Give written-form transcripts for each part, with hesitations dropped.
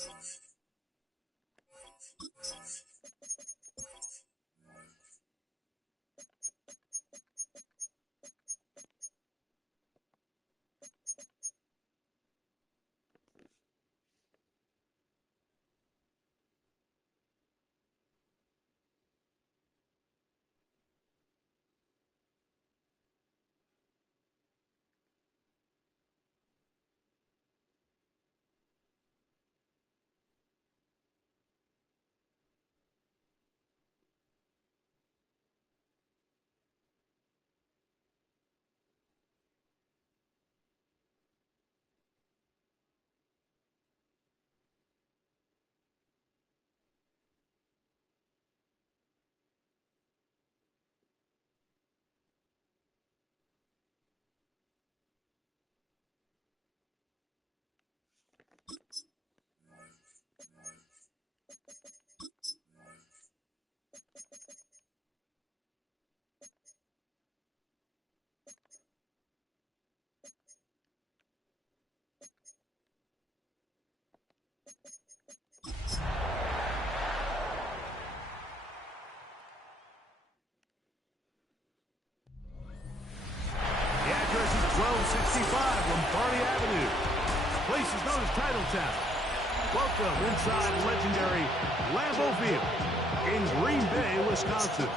The address is 1265 Lombardi Avenue. This place is known as Titletown. Welcome inside legendary Lambeau Field in Green Bay, Wisconsin.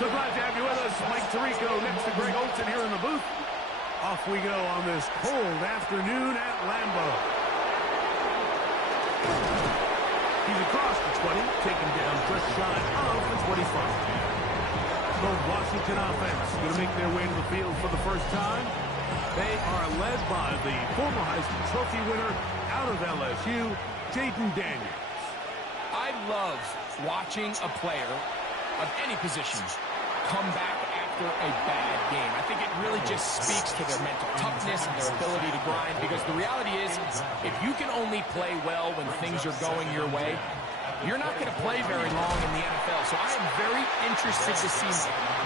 So glad to have you with us. Mike Tirico next to Greg Olsen here in the booth. Off we go on this cold afternoon at Lambeau. He's across the 20, taken down just shy of the 25. The Washington offense going to make their way to the field for the first time. They are led by the former Heisman Trophy winner out of LSU, Jayden Daniels. I love watching a player of any position come back after a bad game. I think it really just speaks to their mental toughness and their ability to grind, because the reality is, if you can only play well when things are going your way, you're not going to play very long in the NFL. So I am very interested to see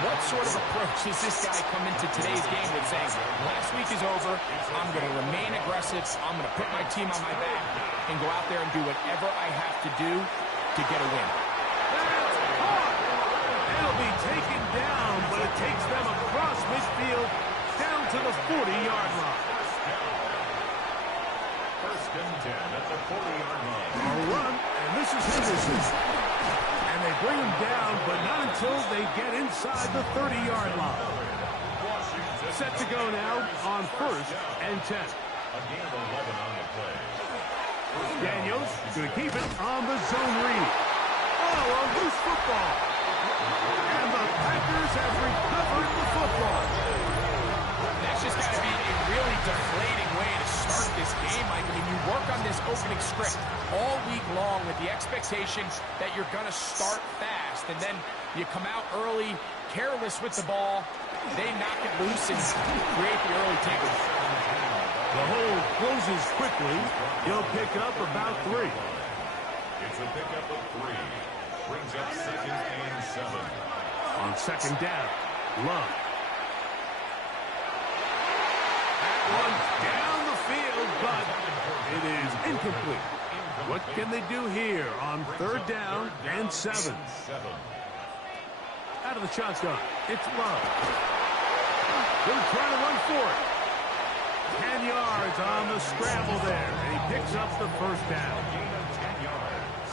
what sort of approach does this guy come into today's game with, saying, last week is over, I'm going to remain aggressive, I'm going to put my team on my back and go out there and do whatever I have to do to get a win. They'll be taken down, but it takes them across midfield down to the 40-yard line. First and 10 at the 40-yard line. A run, and this is Henderson. And they bring him down, but not until they get inside the 30-yard line. Set to go now on first and 10. A gain of 11 on the play. Daniels going to keep it on the zone read. Oh, a loose football. And the Packers have recovered the football. That's just got to be a really deflating way to start this game, Mike. I mean, you work on this opening script all week long with the expectation that you're going to start fast, and then you come out early, careless with the ball, they knock it loose and create the early takeaway. The hole closes quickly. He'll pick up about 3. It's a pickup of 3. Brings up second and 7. On second down, Love. That one's down the field, but it is incomplete. What can they do here on third down and 7? Out of the shotgun, it's Love. They're trying to run for it. 10 yards on the scramble there, and he picks up the first down. Gain of 10 yards.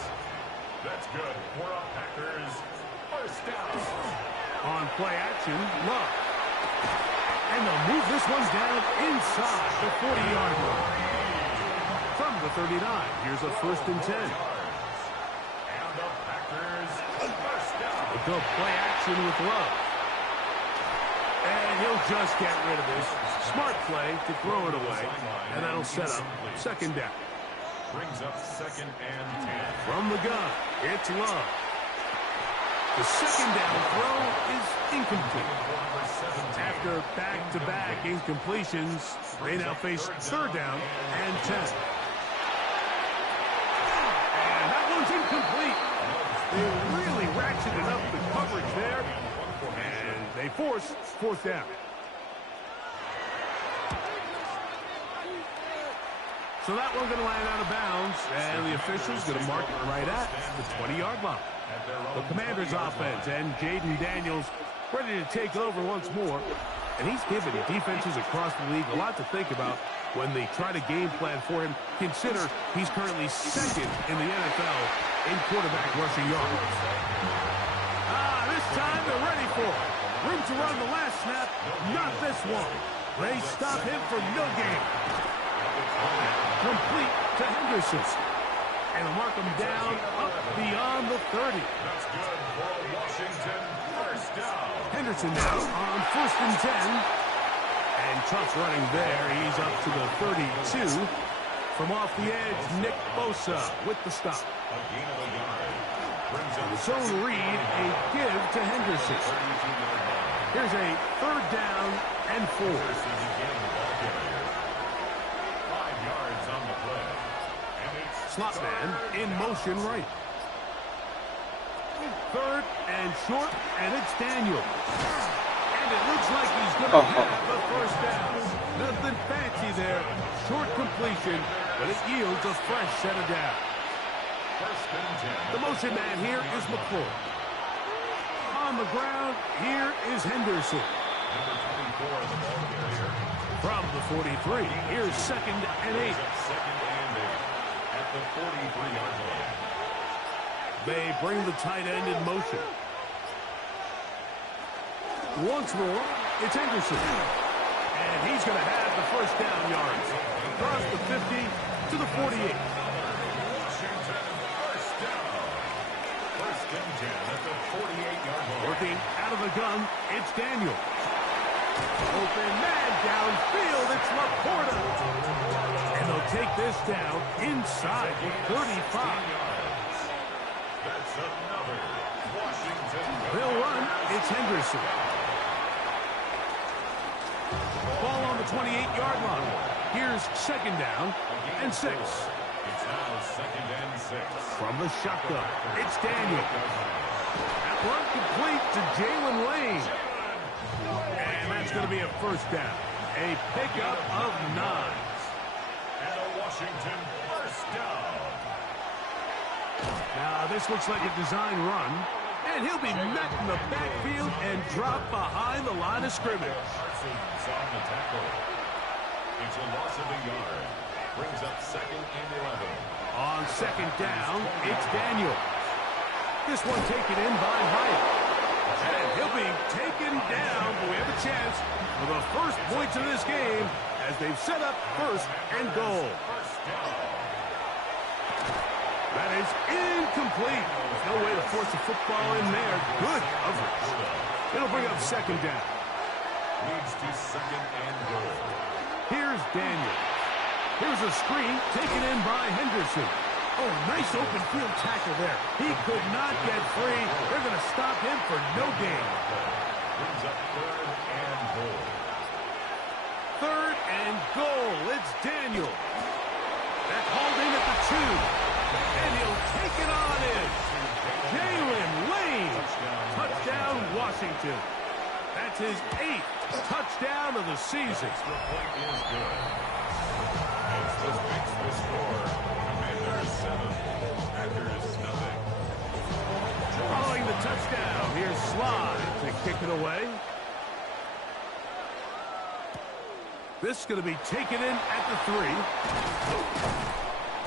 That's good for a Packers first down. On play action, Love. And they'll move this one down inside the 40-yard line. From the 39, here's a first and 10. And the Packers first down. They'll play action with Love. And he'll just get rid of this. Smart play to throw it away. And that'll set up second down. Brings up second and 10. From the gun, it's Love. The second down throw is incomplete. After back-to-back incompletions, they now face third down and 10. And that one's incomplete. They really ratcheted up the coverage there. And They force fourth down. So that one's going to land out of bounds, and the official's going to mark it right at the 20-yard line. The Commanders' offense and Jayden Daniels ready to take over once more. And he's given defenses across the league a lot to think about when they try to game plan for him. Consider he's currently second in the NFL in quarterback rushing yards. This time they're ready for it. Room to run the last snap, not this one. They stop him for no gain. Complete to Henderson. And they'll mark him down up beyond the 30. That's good for a Washington first down. Henderson now on 1st and 10. And tough running there. He's up to the 32. From off the edge, Nick Bosa with the stop. A gain of a yard. Brings up Zone read, a give to Henderson. Here's a 3rd down and 4. 5 yards on the play. And it's Slot man in motion right. 3rd and short, and it's Daniel. And it looks like he's going to get the first down. Nothing fancy there. Short completion, but it yields a fresh set of down. first and 10. The motion man here is McCoy. On the ground, here is Henderson. Number 24 of the ball carrier. From the 43, here's 2nd and 8. Second and 8 at the 43-yard line. They bring the tight end in motion. Once more, it's Henderson. And he's going to have the first down yards. Across the 50 to the 48. Washington first down. First and 10 at the 48-yard line. Working out of the gun, it's Daniel. Open man downfield, it's Laporta. And they'll take this down inside the 35. That's another Washington. They'll run, it's Henderson. Ball on the 28-yard line. Here's 2nd down and 6. It's now 2nd and 6. From the shotgun, it's Daniel. That one complete to Jalen Lane. And that's going to be a first down. A pickup of 9. And a Washington first down. Now, this looks like a design run. And he'll be met in the backfield and dropped behind the line of scrimmage. Parsons on the tackle. It's a loss of a yard. Brings up 2nd and 11. On 2nd down, it's Daniel. This one taken in by Hyatt. And he'll be taken down, but we have a chance for the first points of this game as they've set up 1st and goal. First down. That is incomplete. There's no way to force the football in there. Good coverage. It'll bring up 2nd down. Leads to 2nd and goal. Here's Daniel. Here's a screen taken in by Henderson. Oh, nice open field tackle there. He could not get free. They're going to stop him for no gain. Brings up 3rd and goal. 3rd and goal. It's Daniel. That hauled in at the 2. And he'll take it on in. Jalen Lane. Touchdown, Washington. That's his 8th touchdown of the season. Extra point is good. Extra makes the score. Commanders 7. Packers nothing. Following the touchdown, here's Slide to kick it away. This is going to be taken in at the 3.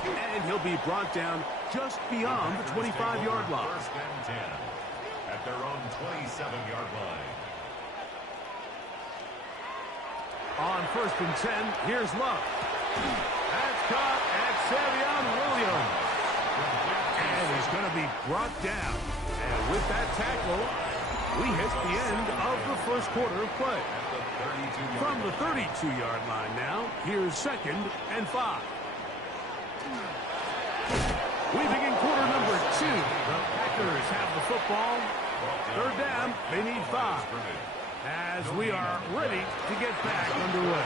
And he'll be brought down just beyond the 25-yard line. 1st and 10 at their own 27-yard line. On 1st and 10, here's Love. That's caught at Savion Williams. And he's going to be brought down. And with that tackle, we hit the end of the first quarter of play. From the 32-yard line now, here's 2nd and 5. We begin quarter number 2. The Packers have the football. 3rd down, they need 5. As we are ready to get back underway.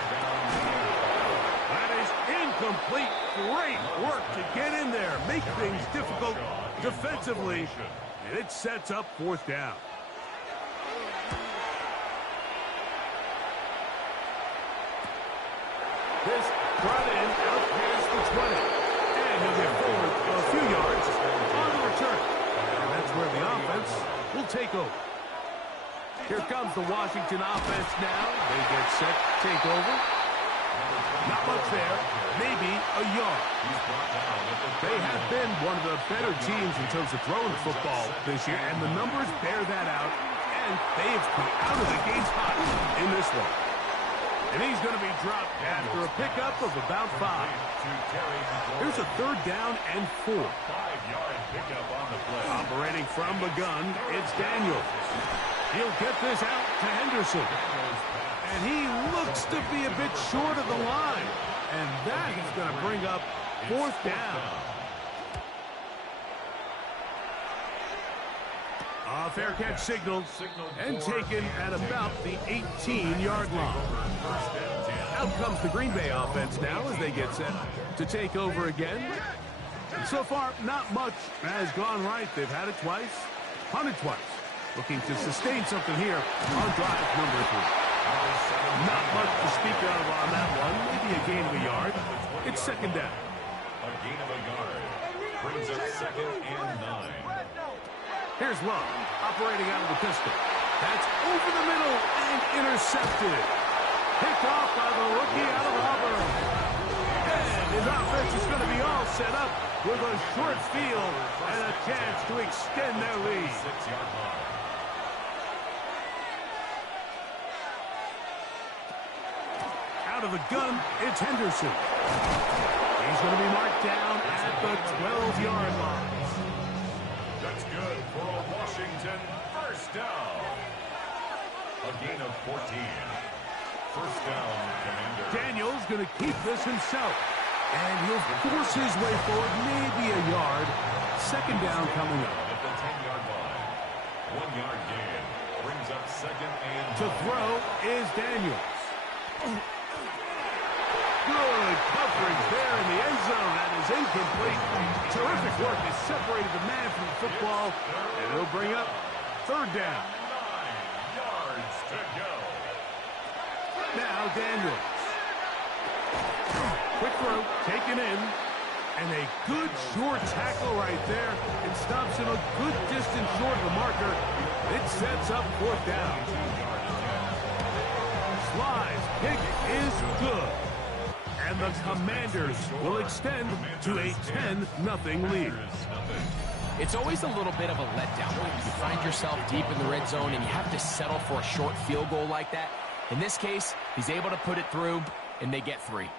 That is incomplete. Great work to get in there. Make things difficult defensively. And it sets up 4th down. This brought in out past the 20. And he'll get forward a few yards on the return. And that's where the offense will take over. Here comes the Washington offense now. They get set, take over. Not much there. Maybe a yard. They have been one of the better teams in terms of throwing the football this year, and the numbers bear that out. And they've come out of the gates hot in this one. And he's going to be dropped after a pickup of about 5. Here's a 3rd down and 4. 5-yard pickup on the play. Operating from the gun, it's Daniels. He'll get this out to Henderson. And he looks to be a bit short of the line. And that is going to bring up 4th down. Fair catch signaled and taken at about the 18-yard line. Out comes the Green Bay offense now as they get set to take over again. And so far, not much has gone right. They've had it twice, punted twice. Looking to sustain something here on drive number 3. Not much to speak of on that one. Maybe a gain of a yard. It's 2nd down. A gain of a yard brings up 2nd and 9. Here's Love, operating out of the pistol. That's over the middle and intercepted. Picked off by the rookie out of Auburn. And his offense is going to be all set up with a short field and a chance to extend their lead. 6-yard line. Out of the gun, it's Henderson. He's going to be marked down at the 12-yard line. That's good for a Washington 1st down. A gain of 14. 1st down, Commander. Daniels going to keep this himself. And he'll force his way forward, maybe a yard. 2nd down coming up. At the 10-yard line. 1-yard gain brings up 2nd and 9. To throw is Daniels. Good coverage there in the end zone. That is incomplete. Terrific work. They separated the man from the football. And it'll bring up 3rd down. 9 yards to go. Now Daniels. Quick throw, taken in. And a good short tackle right there. It stops him a good distance short of the marker. It sets up 4th down. Slide's pick is good. And the Commanders will extend to a 10-0 lead. It's always a little bit of a letdown when you find yourself deep in the red zone and you have to settle for a short field goal like that. In this case, he's able to put it through, and they get 3.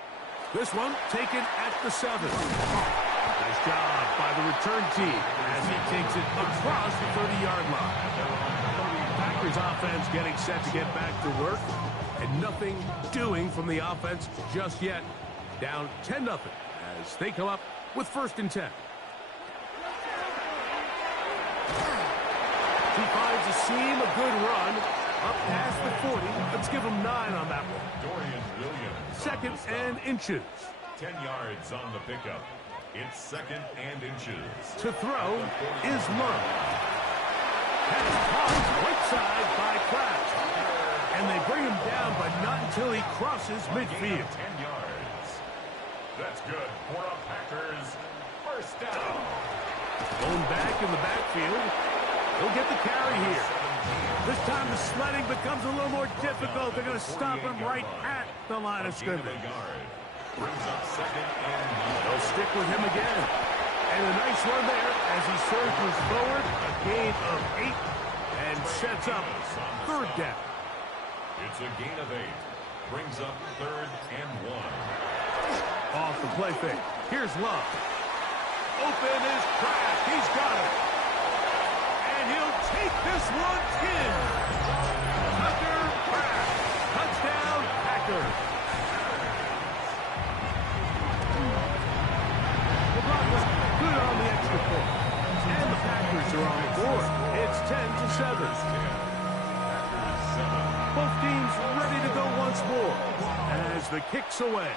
This one taken at the 7. Nice job by the return team as he takes it across the 30-yard line. Packers offense getting set to get back to work. And nothing doing from the offense just yet. Down 10-0 as they come up with 1st and 10. He finds a seam, a good run, up past the 40. Let's give him 9 on that one. Dorian Williams. 2nd and inches. 10 yards on the pickup. It's 2nd and inches. To throw is Love. Pass caught right side by Kraft. And they bring him down, but not until he crosses midfield. 10 yards. That's good for a Packers 1st down. Going back in the backfield. He'll get the carry here. This time the sledding becomes a little more difficult. They're going to stop him right at the line of scrimmage. Brings up 2nd and 9. They'll stick with him again. And a nice run there as he surges forward. A gain of 8 and sets up 3rd down. It's a gain of 8. Brings up 3rd and 1. Off the play fake. Here's Love. Open is Kraft. He's got it. And he'll take this one in. Tucker Kraft. Touchdown, Packers. The block was good on the extra point. And the Packers are on the board. It's 10-7. Both teams ready to go once more as the kick's away.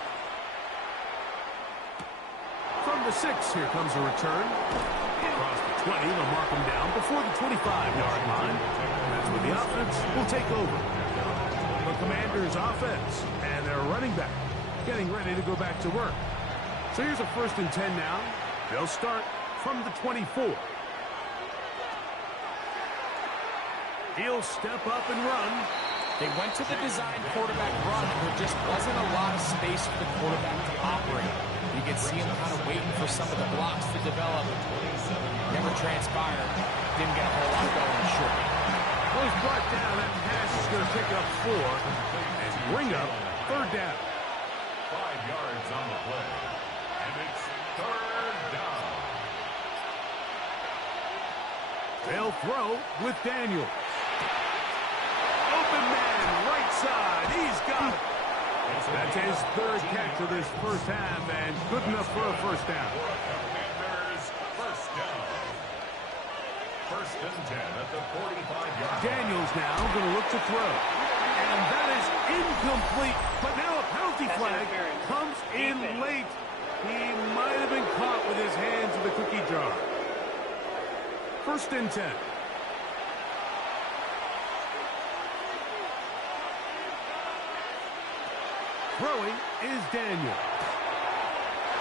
From the 6, here comes a return. Across the 20, they'll mark him down before the 25-yard line. That's where the offense will take over. The Commanders' offense and their running back getting ready to go back to work. So here's a 1st and 10 now. They'll start from the 24. He'll step up and run. They went to the design quarterback run, and there just wasn't a lot of space for the quarterback to operate. You could see him kind of waiting for some of the blocks to develop. Never transpired. Didn't get a whole lot going short. Well, he's brought down. That pass is going to pick up 4 and bring up 3rd down. 5 yards on the play. And it's 3rd down. They'll throw with Daniel. Open man, right side. He's got it. That's his 3rd catch of this first half, and good enough for a 1st down. Commanders, 1st down. 1st and 10 at the 45-yard. Daniels now going to look to throw. And that is incomplete. But now a penalty flag comes in late. He might have been caught with his hands in the cookie jar. 1st and 10. Throwing is Daniel.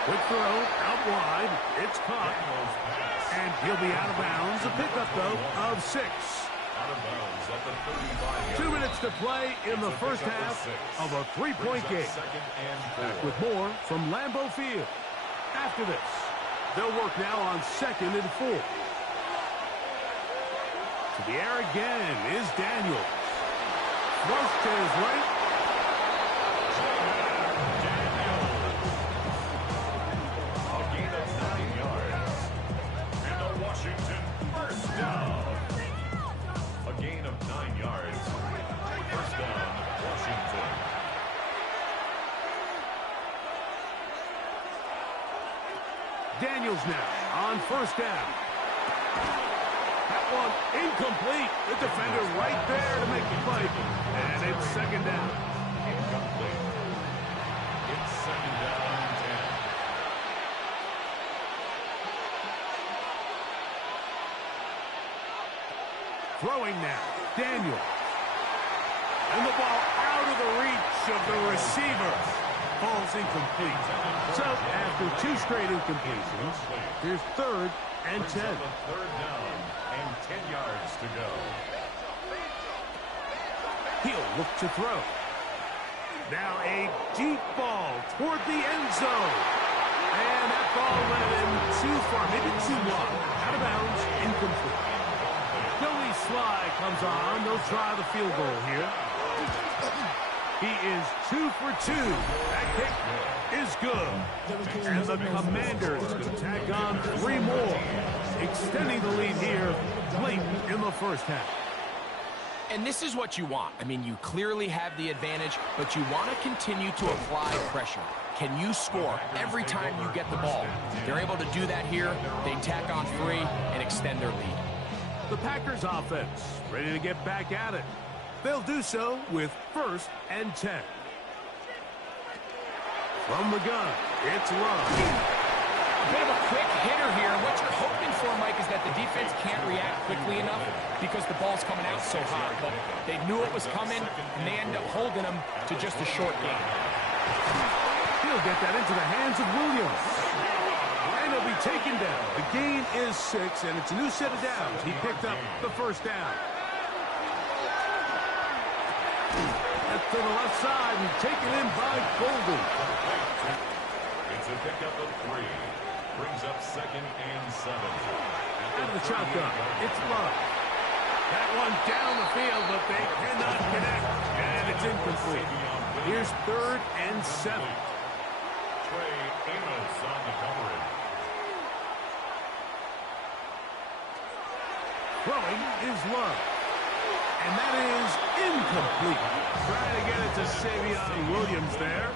Quick throw out wide. It's caught. And he'll be out of bounds. A pickup, though, of 6. Out of bounds at the 35-yard. 2 minutes to play in the first half of a 3-point game. Back with more from Lambeau Field. After this, they'll work now on 2nd and 4. To the air again is Daniel. Throws to his right. A gain of 9 yards. And a Washington 1st down. A gain of 9 yards. 1st down, Washington. Daniels now on 1st down. That one incomplete. The defender right there to make the play. And it's 2nd down. Incomplete. It's 2nd down and 10. Throwing now, Daniel. And the ball out of the reach of the receiver. Falls incomplete. So after 2 straight incompletions, here's 3rd and 10. 3rd down and 10 yards to go. He'll look to throw. Now a deep ball toward the end zone. And that ball went in too far, maybe too wide. Out of bounds, incomplete. Billy Sly comes on. They'll try the field goal here. He is 2 for 2. That kick is good. And the Commanders can tack on 3 more, extending the lead here late in the first half. And this is what you want. I mean, you clearly have the advantage, but you want to continue to apply pressure. Can you score every time you get the ball? They're able to do that here. They tack on 3 and extend their lead. The Packers offense ready to get back at it. They'll do so with 1st and 10. From the gun, it's Love. A bit of a quick hitter here. What you're hoping for, Mike, is that the defense can't react quickly enough because the ball's coming out so hard. But they knew it was coming, and they end up holding them to just a short gain. He'll get that into the hands of Williams. And he'll be taken down. The gain is 6, and it's a new set of downs. He picked up the 1st down. That's to the left side and taken in by Golden. It's a pickup of 3. Brings up 2nd and 7. Out of the shotgun, it's Love. That one down the field, but they cannot connect. And it's incomplete. Here's 3rd and 7. Trey Amos on the coverage. Throwing is Love. And that is incomplete. Trying to get it to Savion Williams there.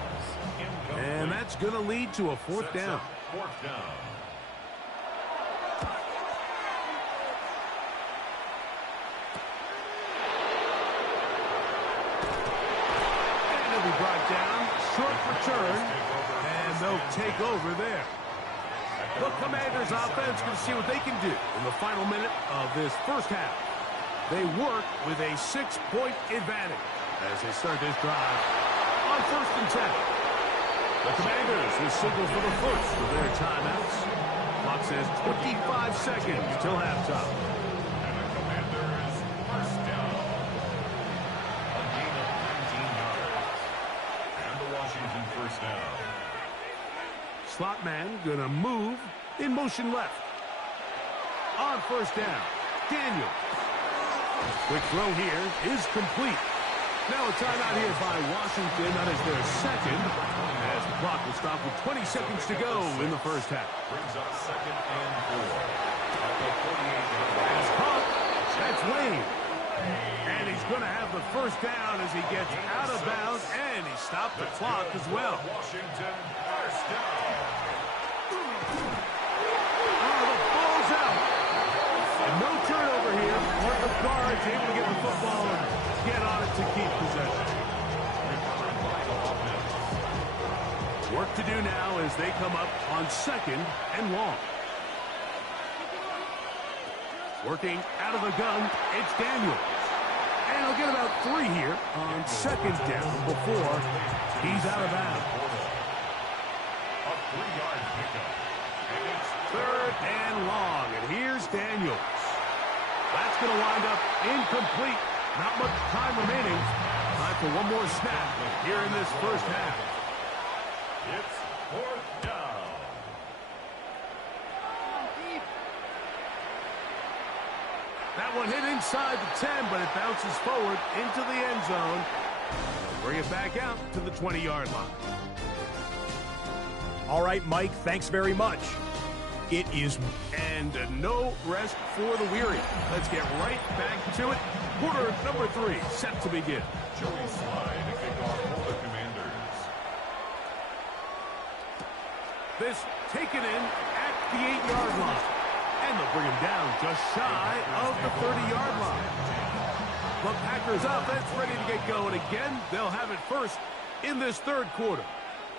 And that's going to lead to a 4th down. 4th down. And he'll be brought down. Short return. And they'll take over there. The Commanders offense can see what they can do in the final minute of this first half. They work with a 6-point advantage as they start this drive on 1st and 10. The Commanders will signal for the first of their timeouts. Clock says 25 seconds till halftime. And the Commanders first down. A gain of 19 yards. And the Washington first down. Slot man gonna move in motion left. On first down, Daniels. Quick throw here is complete. Now a timeout here by Washington. That is their second. As the clock will stop with 20 seconds to go in the first half. Brings up 2nd and 4. At the 48-yard line. Pass caught. That's Wayne. And he's going to have the first down as he gets out of bounds. And he stopped the clock as well. Washington first down. No turnover here. Marcus Guards able to get the football and get on it to keep possession. Work to do now as they come up on 2nd and long. Working out of the gun, it's Daniels. And he'll get about 3 here on 2nd down before he's out of bounds. A 3-yard pickup. And it's 3rd and long. And here's Daniels. That's going to wind up incomplete. Not much time remaining. Time for one more snap here in this first half. It's 4th down. That one hit inside the 10, but it bounces forward into the end zone. Bring it back out to the 20-yard line. All right, Mike, thanks very much. It is... And no rest for the weary. Let's get right back to it. Quarter number 3 set to begin. Joey Slye to kick off for the Commanders. This taken in at the 8-yard line. And they'll bring him down just shy of the 30-yard line. The Packers offense ready to get going again. They'll have it first in this third quarter.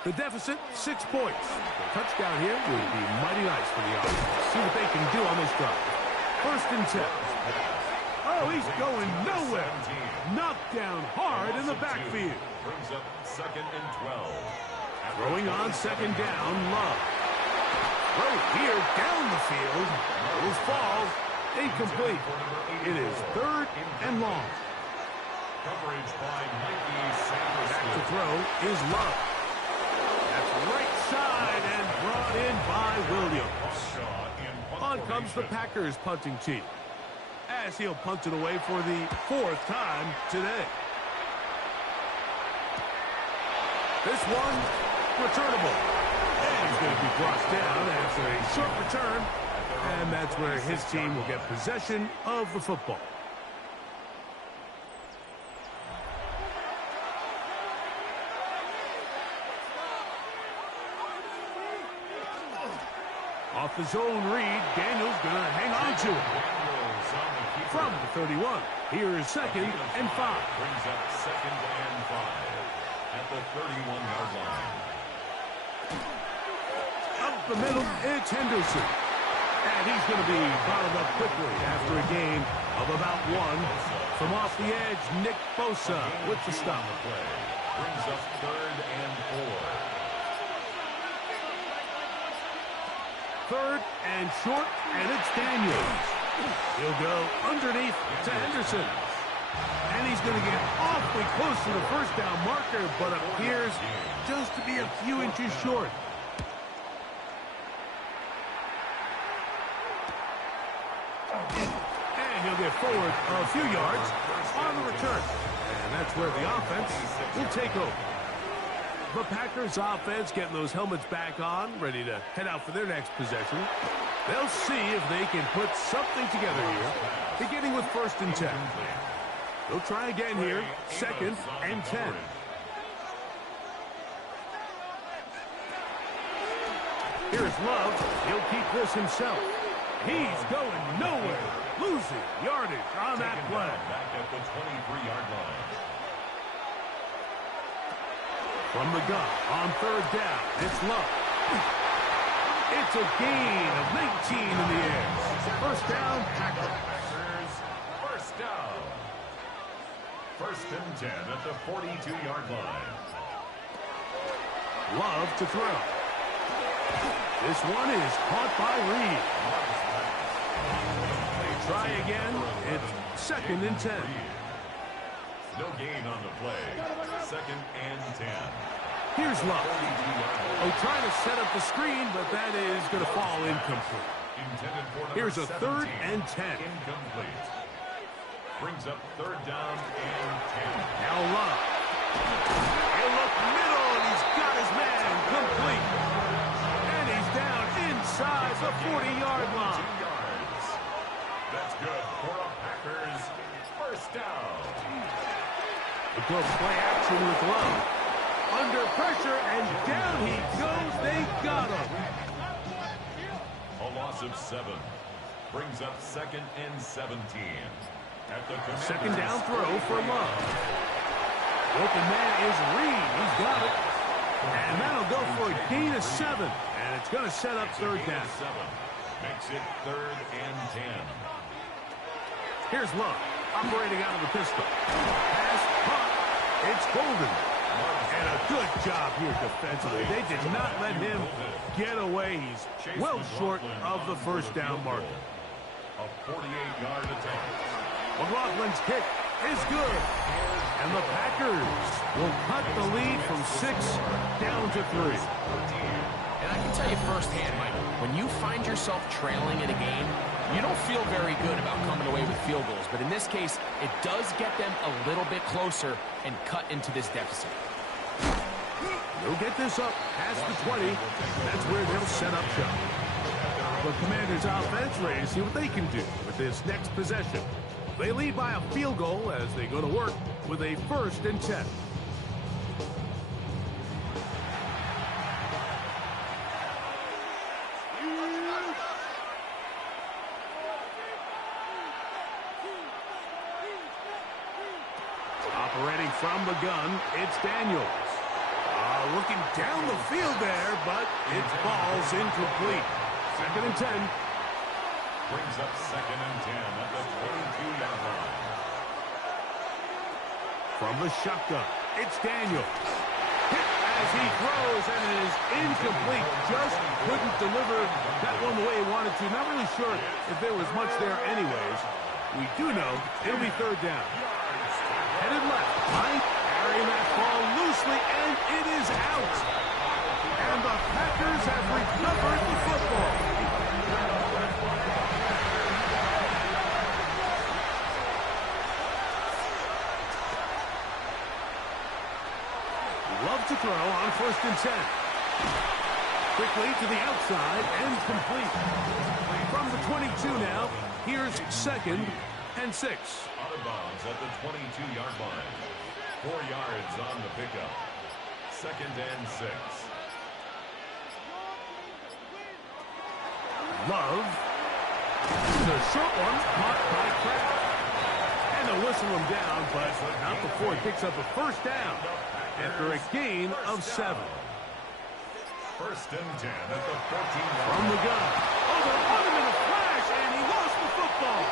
The deficit, 6 points. A touchdown here would be mighty nice for the offense. See what they can do on this drive. 1st and 10. Oh, he's going nowhere. Knocked down hard in the backfield. Brings up 2nd and 12. Throwing on 2nd down, Love. Throw here down the field. Those falls incomplete. It is 3rd and long. Coverage by Mikey Sanderson. Back to throw is Love. That's right side and brought in by Williams. On comes the Packers punting team, as he'll punt it away for the 4th time today. This one, returnable. And he's going to be brought down after a short return. And that's where his team will get possession of the football. Off the zone read, Daniels going to hang on to it. From the 31, here is 2nd and 5. Brings up 2nd and 5 at the 31-yard line. Up the middle, it's Henderson. And he's going to be bottled up quickly after a gain of about 1. From off the edge, Nick Bosa with the stop. Play brings up 3rd and 4. 3rd and short, and it's Daniels. He'll go underneath to Henderson. And he's going to get awfully close to the first down marker, but appears just to be a few inches short. And he'll get forward a few yards on the return. And that's where the offense will take over. The Packers offense getting those helmets back on, ready to head out for their next possession. They'll see if they can put something together here, beginning with 1st and 10. They'll try again here, 2nd and 10. Here's Love. He'll keep this himself. He's going nowhere, losing yardage on that play. Back at the 23-yard line. From the gun, on 3rd down, it's Love. It's a gain of 19 in the air. First down, Packers. First down. 1st and 10 at the 42-yard line. Love to throw. This one is caught by Reed. They try again. It's 2nd and 10. No gain on the play. 2nd and 10. Here's Love. Oh, trying to set up the screen, but that is going to fall incomplete. Here's a 3rd and 10. Incomplete. Brings up 3rd down and 10. Now Love. He'll look middle, and he's got his man complete. And he's down inside the 40-yard line. That's good for a Packers 1st down. The go play action with Love. Under pressure, and down he goes. They got him. A loss of 7. Brings up 2nd and 17. At the 2nd down throw for Love. Open man is Reed. He's got it. And that'll go for a gain of 7. And it's going to set up 3rd down. 7. Makes it 3rd and 10. Here's Love. Operating out of the pistol. Pass, caught. It's Golden. And a good job here defensively. They did not let him get away. He's well short of the 1st down marker. A 48-yard attempt. McLaughlin's kick is good. And the Packers will cut the lead from 6 down to 3. And I can tell you firsthand, Mike, when you find yourself trailing in a game, you don't feel very good about coming away with field goals. But in this case, it does get them a little bit closer and cut into this deficit. They'll get this up past the 20. That's where they'll set up shop. The Commanders' offense ready to see what they can do with this next possession. They lead by a field goal as they go to work with a 1st and 10. Operating from the gun, it's Daniels. Looking down the field there, but it's ball's incomplete. 2nd and 10. Brings up 2nd and 10 at the 22-yard line. From the shotgun, it's Daniels. Hit as he throws, and it is incomplete. Just couldn't deliver that one the way he wanted to. Not really sure if there was much there anyways. We do know it'll be 3rd down. Headed left, right, carrying that ball loosely, and it is out. And the Packers have recovered the football. Love to throw on 1st and 10. Quickly to the outside and complete. From the 22 now, here's 2nd and 6. Out of bounds at the 22-yard line. 4 yards on the pickup. 2nd and 6. Love. The short one caught by Kraft. And they'll whistle him down, but not before he picks up a 1st down after a gain of 7. 1st and 10 at the 14-yard From the gun. Oh, they're on him in a flash, and he lost the football.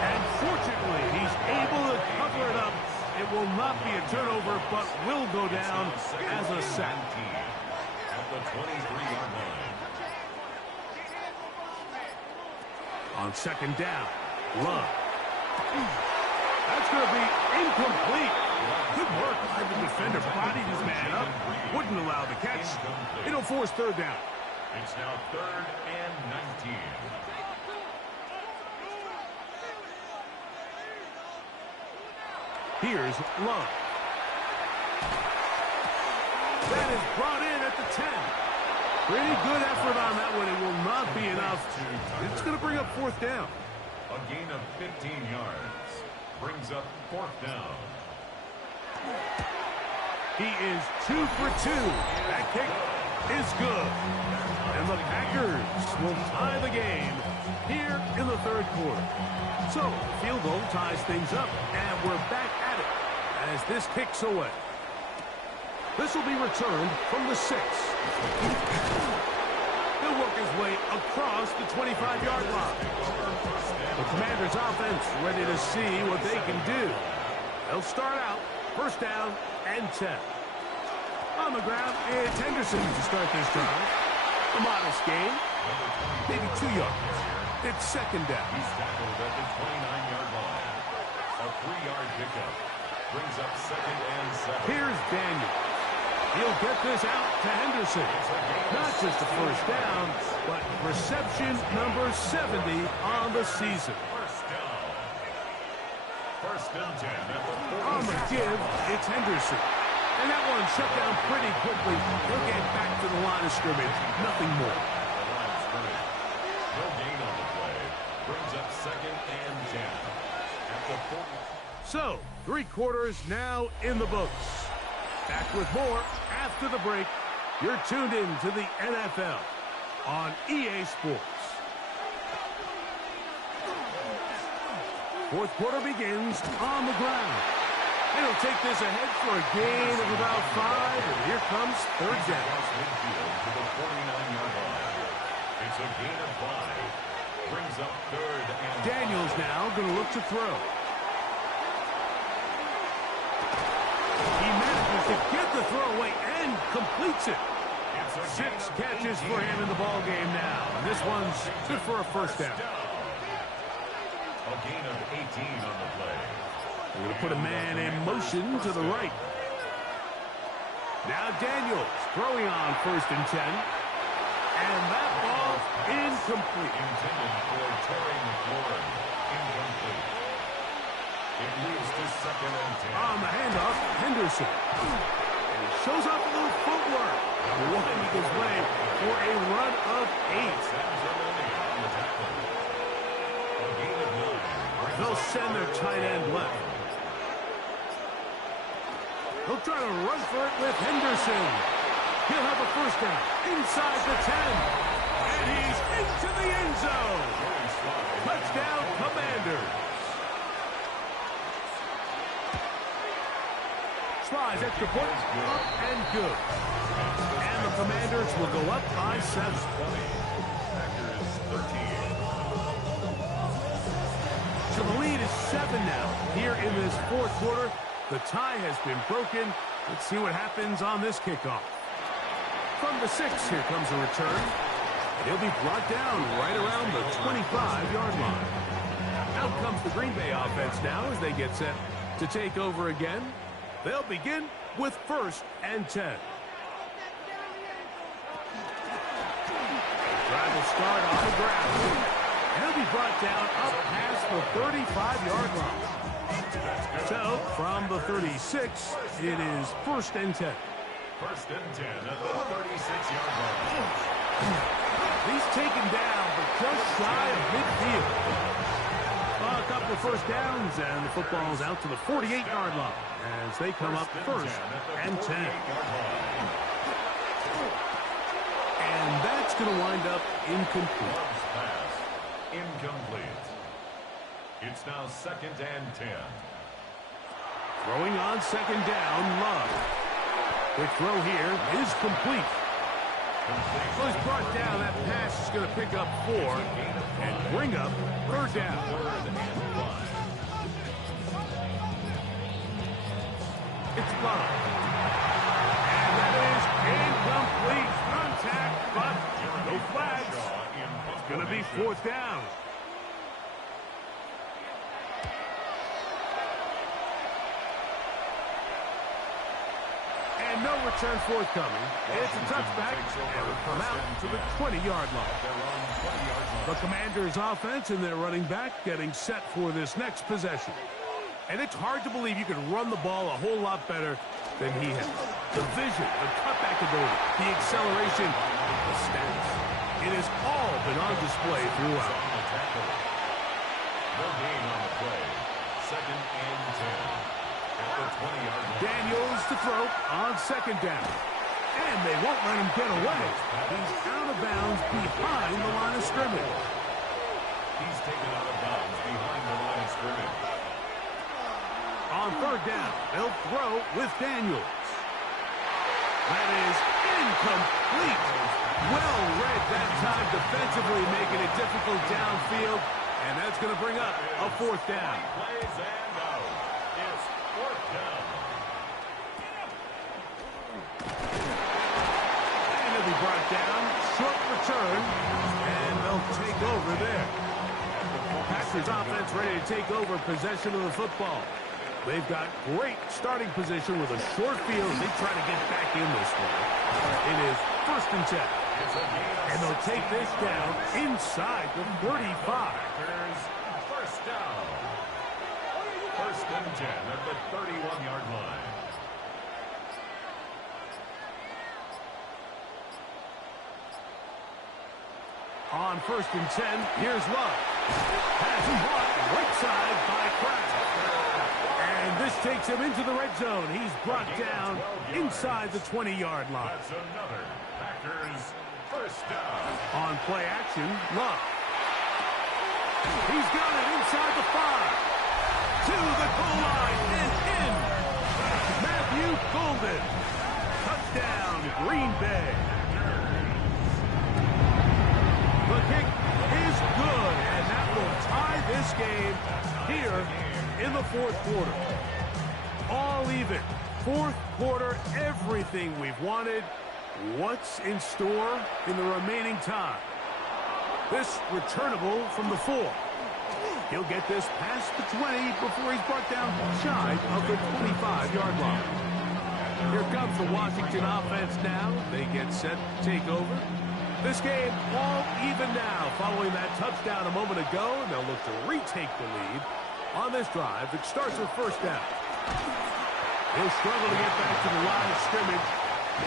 And fortunately, he's able to cover it up. It will not be a turnover, but will go down as a sack. At the 23-yard line. On 2nd down, Love. That's going to be incomplete. Good work by the defender. Bodied his man up. Wouldn't allow the catch. It'll force 3rd down. It's now 3rd and 19. Here's Love. That is brought in at the 10. Pretty good effort on that one. It will not be enough. It's going to bring up 4th down. A gain of 15 yards. Brings up 4th down. He is 2 for 2. That kick is good. And the Packers will tie the game here in the 3rd quarter. So, field goal ties things up, and we're back at it as this kicks away. This will be returned from the 6. He'll work his way across the 25-yard line. The Commanders' offense ready to see what they can do. They'll start out 1st down and 10. On On the ground, it's Henderson to start this drive. A modest gain, maybe 2 yards. It's second down. He's tackled at the 29-yard line. A 3-yard pickup brings up second and 7. Here's Daniel. He'll get this out to Henderson. Not just a first down, but reception number 70 on the season. First down. First and 10 at the 40. On the give, it's Henderson. And that one shut down pretty quickly. He'll get back to the line of scrimmage. Nothing more. The line of scrimmage. No gain on the play. Brings up second and 10 at the 40. So, 3 quarters now in the books. Back with more after the break. You're tuned in to the NFL on EA Sports. Fourth quarter begins on the ground. And he'll take this ahead for a gain of about 5, and here comes third down. Across midfield to the 49-yard line. It's a gain of 5. Brings up third and Daniels now going to look to throw. He manages to get the throw away and completes it. 6 catches for him in the ball game now. And this one's good for a first down. A gain of 18 on the play. We're going to put a man in motion to the right. Now Daniels throwing on first and 10. And that ball incomplete. Intended for Terry McLaurin. Incomplete. It leads to second and 10. On the handoff, Henderson. And he shows off a little footwork. Winding his way for a run of 8. They'll send their tight end left. He'll try to run for it with Henderson. He'll have a first down inside the 10. And he's into the end zone. Touchdown, Commanders. Slides extra point, up and good. And the Commanders will go up by 7. Packers 13. So the lead is 7 now. Here in this fourth quarter, the tie has been broken. Let's see what happens on this kickoff. From the 6, here comes a return. He'll be brought down right around the 25-yard line. Out comes the Green Bay offense now as they get set to take over again. They'll begin with first and 10. Drive will start on the ground. And he'll be brought down up past the 35-yard line. So, from the 36, it is first and 10. First and 10 at the 36-yard line. He's taken down, but just shy of midfield. Well, a couple of first downs, and the football's out to the 48-yard line as they come up first and 10. And that's going to wind up incomplete. Pass. Incomplete. It's now second and 10. Throwing on second down, Love. Quick throw here is complete. Well, he's brought down. That pass is going to pick up 4 and bring up third down. It's Love. And that is incomplete. Contact, but no flags. It's going to be fourth down. And no return forthcoming. It's a touchback, and will come out to the 20-yard line. The Commanders' offense and their running back getting set for this next possession. And it's hard to believe you can run the ball a whole lot better than he has. The vision, the cutback ability, the acceleration, the stats. It has all been on display throughout. No gain on the play. Second and 10. At the 20-yard line. Daniels to throw on second down. And they won't let him get away. He's out of bounds behind the line of scrimmage. He's taken out of bounds behind the line of scrimmage. On third down, they'll throw with Daniels. That is incomplete. Well read that time defensively, making it difficult downfield. And that's going to bring up a fourth down. Plays and out. It's fourth down. short return, and they'll take over there. Packers offense ready to take over possession of the football. They've got great starting position with a short field. They try to get back in this one. It is 1st and 10. And they'll take this down inside the 35. Packers, first down. 1st and 10 at the 31-yard line. On 1st and 10, here's Love. Has caught right side by Kraft. And this takes him into the red zone. He's brought down inside the 20-yard line. That's another Packers first down. On play action, Love. He's got it inside the 5. To the goal line and in. Matthew Golden. Touchdown, Green Bay. The kick is good, and that will tie this game here in the 4th quarter. All even. 4th quarter, everything we've wanted. What's in store in the remaining time? This returnable from the 4. He'll get this past the 20 before he's brought down shy of the 25-yard line. Here comes the Washington offense now. They get set to take over. This game all even now following that touchdown a moment ago, and they'll look to retake the lead on this drive that starts with 1st down. He'll struggle to get back to the line of scrimmage.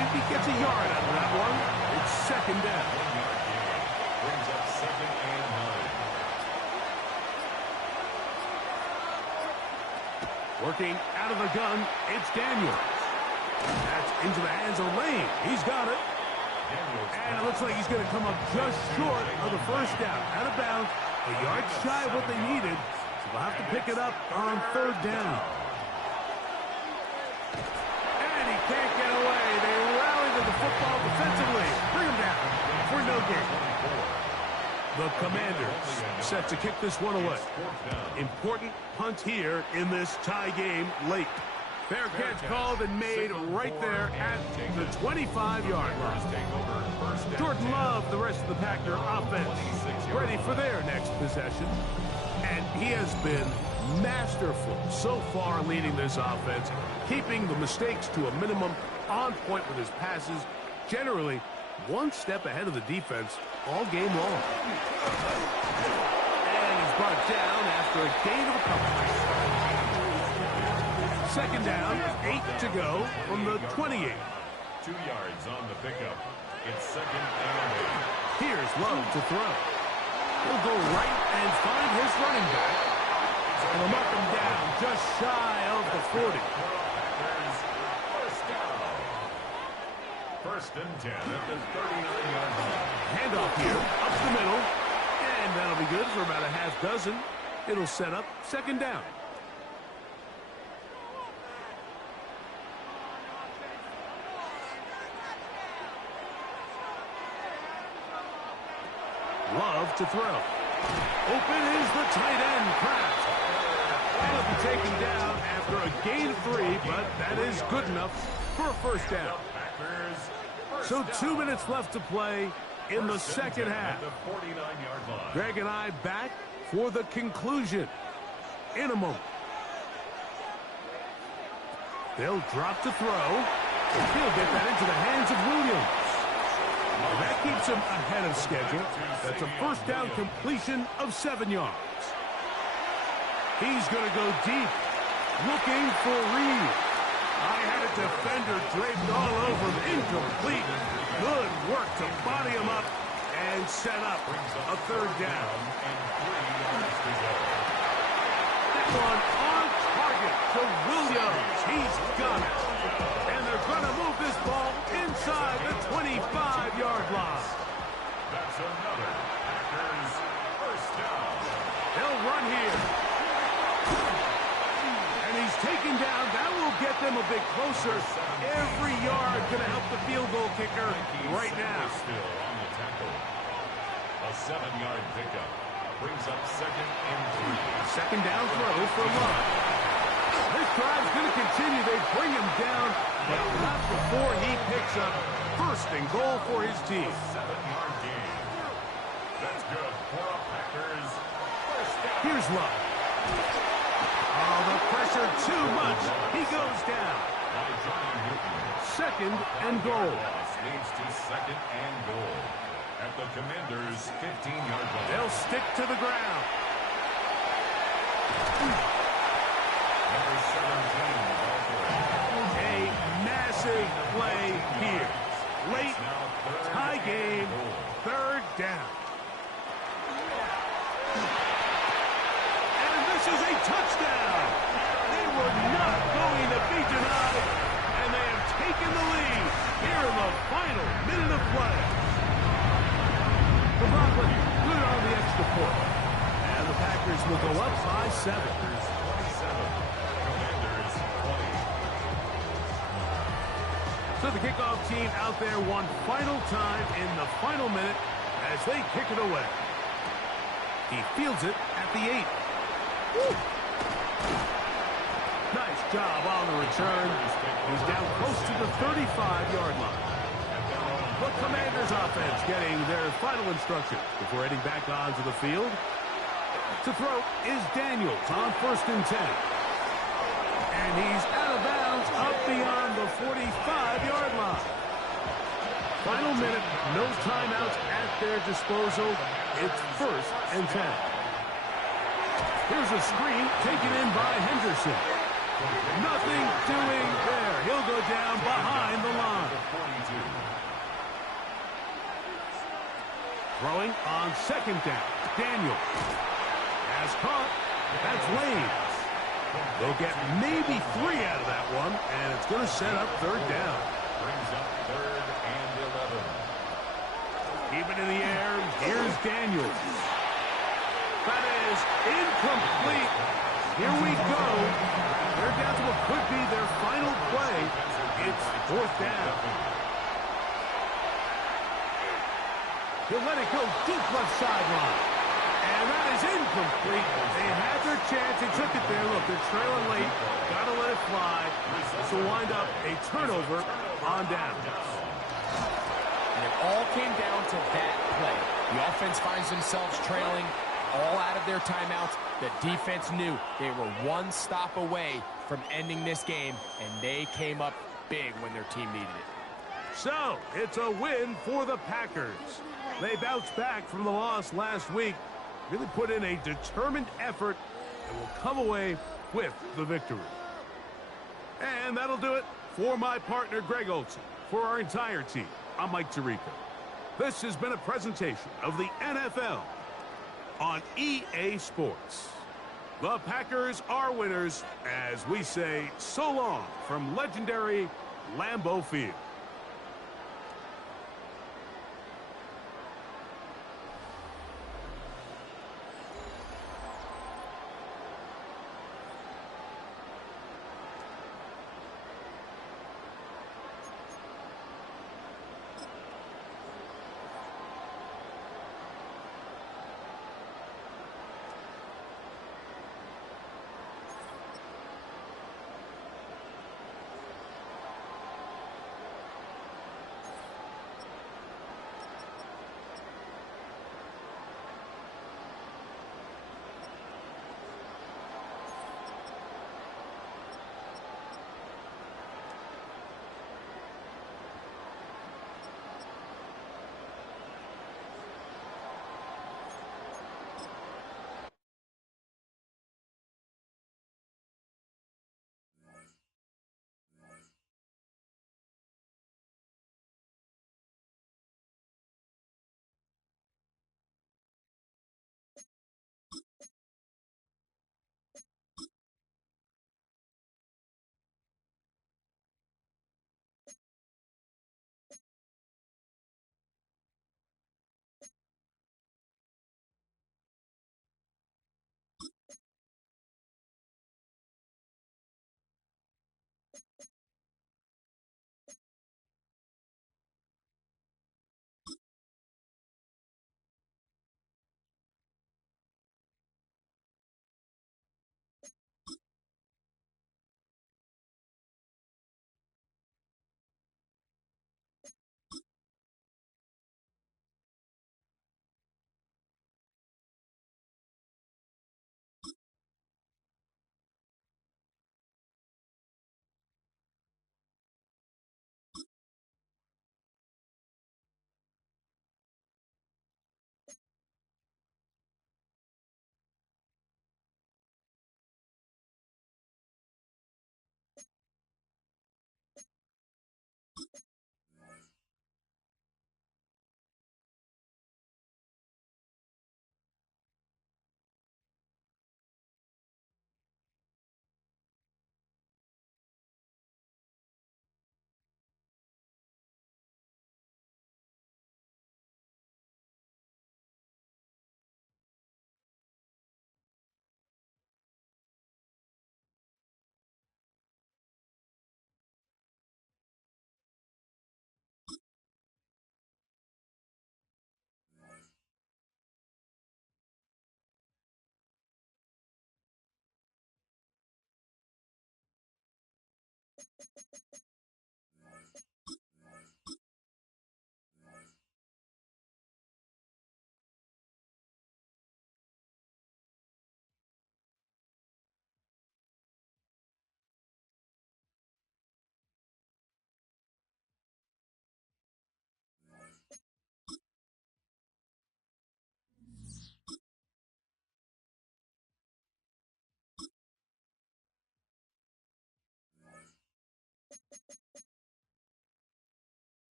If he gets a yard out of that one, it's 2nd down. 1-yard gain. Brings up 2nd and 9. Working out of the gun, it's Daniels. That's into the hands of Lane. He's got it. And it looks like he's going to come up just short of the 1st down. Out of bounds, a yard shy of what they needed. So they'll have to pick it up on 3rd down. And he can't get away. They rally to the football defensively. Bring him down for no gain. The Commanders set to kick this one away. Important punt here in this tie game late. Fair catch called and made right there at the 25-yard line. Jordan Love, the rest of the Packer offense, ready for their next possession. And he has been masterful so far leading this offense, keeping the mistakes to a minimum, on point with his passes, generally one step ahead of the defense all game long. And he's brought down after a gain of a couple. 2nd down, 8 to go from the 28. 2 yards on the pickup. It's 2nd and 8. Here's Love to throw. He'll go right and find his running back. And he'll knock him down just shy of the 40. First down. 1st and 10 at the 39-yard line. Handoff here, up the middle. And that'll be good for about a half dozen. It'll set up 2nd down. Love to throw. Open is the tight end, Kraft. And he'll be taken down after a gain of 3, but that is good enough for a 1st down. So 2 minutes left to play in the 2nd half. Greg and I back for the conclusion in a moment. They'll drop to throw. He'll get that into the hands of Williams. That keeps him ahead of schedule. That's a 1st down completion of 7 yards. He's going to go deep, looking for Reed. I had a defender draped all over him. Incomplete. Good work to body him up and set up a 3rd down. That one on target to Williams. He's got it. And they're going to move this ball inside the 25-yard line. That's another Packers first down. They'll run here. And he's taken down. That will get them a bit closer. Every yard going to help the field goal kicker right now. Still on the tackle. A 7-yard pickup brings up 2nd and 3. 2nd down throw for Love. This drive's going to continue. They bring him down, but not before he picks up 1st first and goal for his team. 7-yard gain. That's good for a Packers first down. Here's Love. Oh, the pressure too much. He goes down. By Johnny Newton. Second and goal. Loss leads to second and goal at the Commanders' 15-yard line. They'll stick to the ground. Number 17, the ball for A massive play here. Late tie game, third down. And this is a touchdown. They were not going to be denied, and they have taken the lead here in the final minute of play. The Broncos put it on the extra point, and the Packers will go up by 7. 27, Commanders 20. So the kickoff team out there one final time in the final minute as they kick it away. He fields it at the 8. Woo. Nice job on the return. He's down close to the 35-yard line. The Commanders offense getting their final instructions before heading back onto the field. To throw is Daniels on 1st and 10. And he's out of bounds up beyond the 45-yard line. Final minute, no timeouts at their disposal. It's 1st and 10. Here's a screen taken in by Henderson. Nothing doing there. He'll go down behind the line. Throwing on 2nd down. Daniel has caught. That's Lane. They'll get maybe 3 out of that one, and it's going to set up 3rd down. Brings up 3rd and 11. Keep it in the air. Here's Daniels. That is incomplete. Here we go. They're down to what could be their final play. It's 4th down. He'll let it go deep left sideline. And that is incomplete. They had their chance. They took it there. Look, they're trailing late. Got to let it fly. This will wind up a turnover on down. And it all came down to that play. The offense finds themselves trailing all out of their timeouts. The defense knew they were one stop away from ending this game, and they came up big when their team needed it. So, it's a win for the Packers. They bounced back from the loss last week, really put in a determined effort, and will come away with the victory. And that'll do it for my partner, Greg Olson. For our entire team, I'm Mike Tirico. This has been a presentation of the NFL on EA Sports. The Packers are winners as we say so long from legendary Lambeau Field.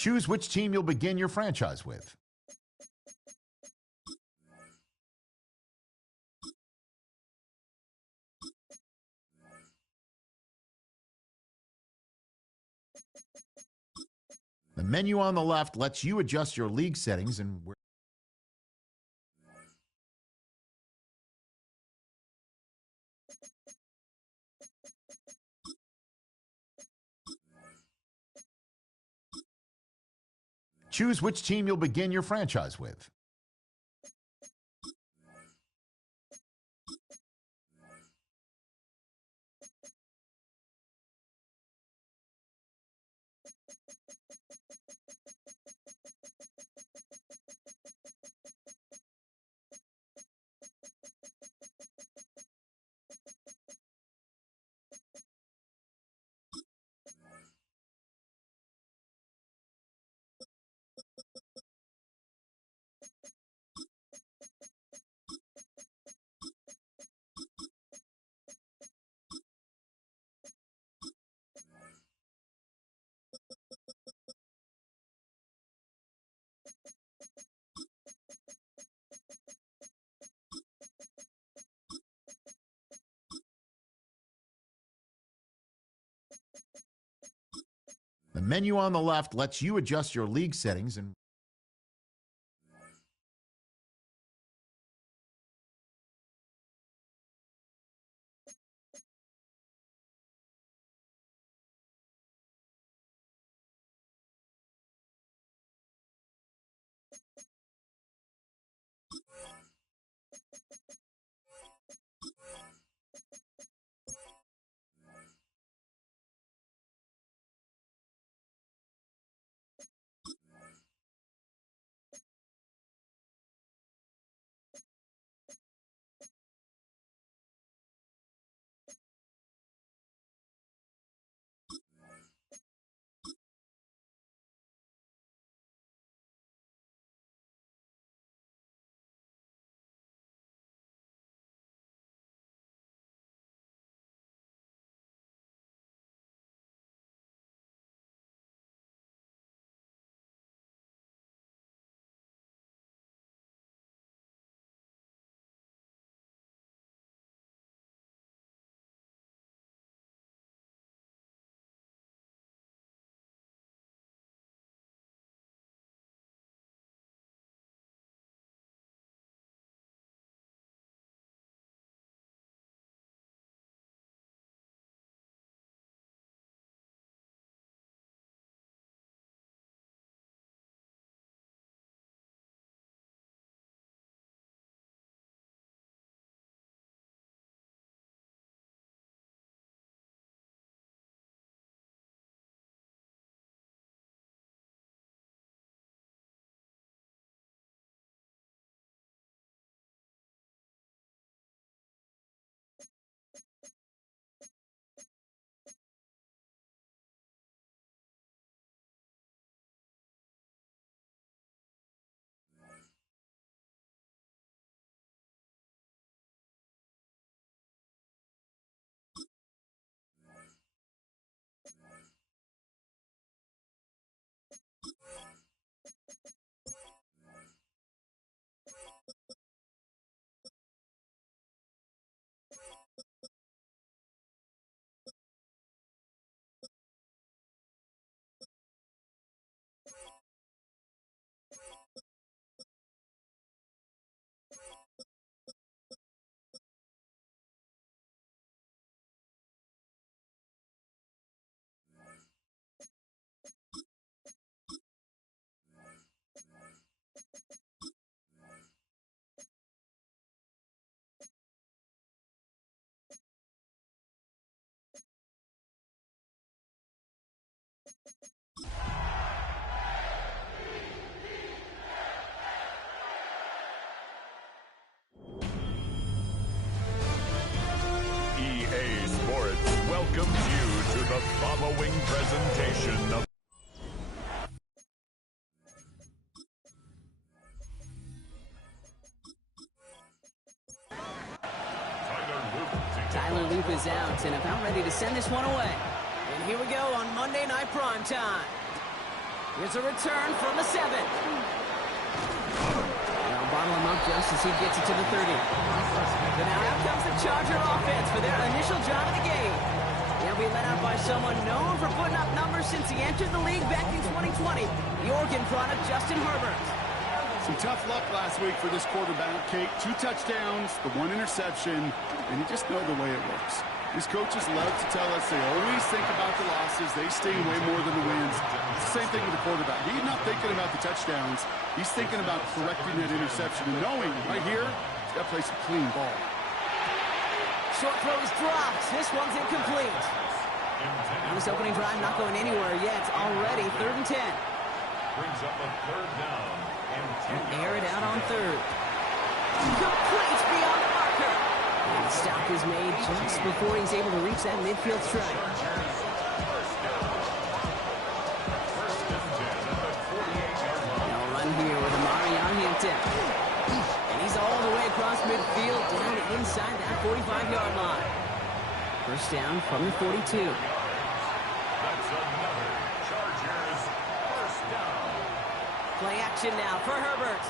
Choose which team you'll begin your franchise with. The menu on the left lets you adjust your league settings and choose which team you'll begin your franchise with. The menu on the left lets you adjust your league settings and EA Sports welcomes you to the following presentation of Tyler Loop is out and about ready to send this one away. And here we go on Monday Night Primetime. Here's a return from the 7. They'll bottle him up just as he gets it to the 30. But now out comes the Charger offense for their initial drive of the game. They'll be led out by someone known for putting up numbers since he entered the league back in 2020, the Oregon product, Justin Herbert. Some tough luck last week for this quarterback, Kate. 2 touchdowns, the 1 interception, and you just know the way it works. These coaches love to tell us they always think about the losses. They sting way more than the wins. It's the same thing with the quarterback. He's not thinking about the touchdowns. He's thinking about correcting that interception and knowing right here, he's got to play some clean ball. Short throw is dropped. This one's incomplete. Now this opening drive not going anywhere yet. Already 3rd and 10. Brings up a 3rd down and 10 air it out on 3rd. Complete beyond the marker. And the stop is made just before he's able to reach that midfield strike. Now run here with Amari Hampton. And he's all the way across midfield down inside that 45-yard line. First down from the 42. That's another Chargers first down. Play action now for Herbert.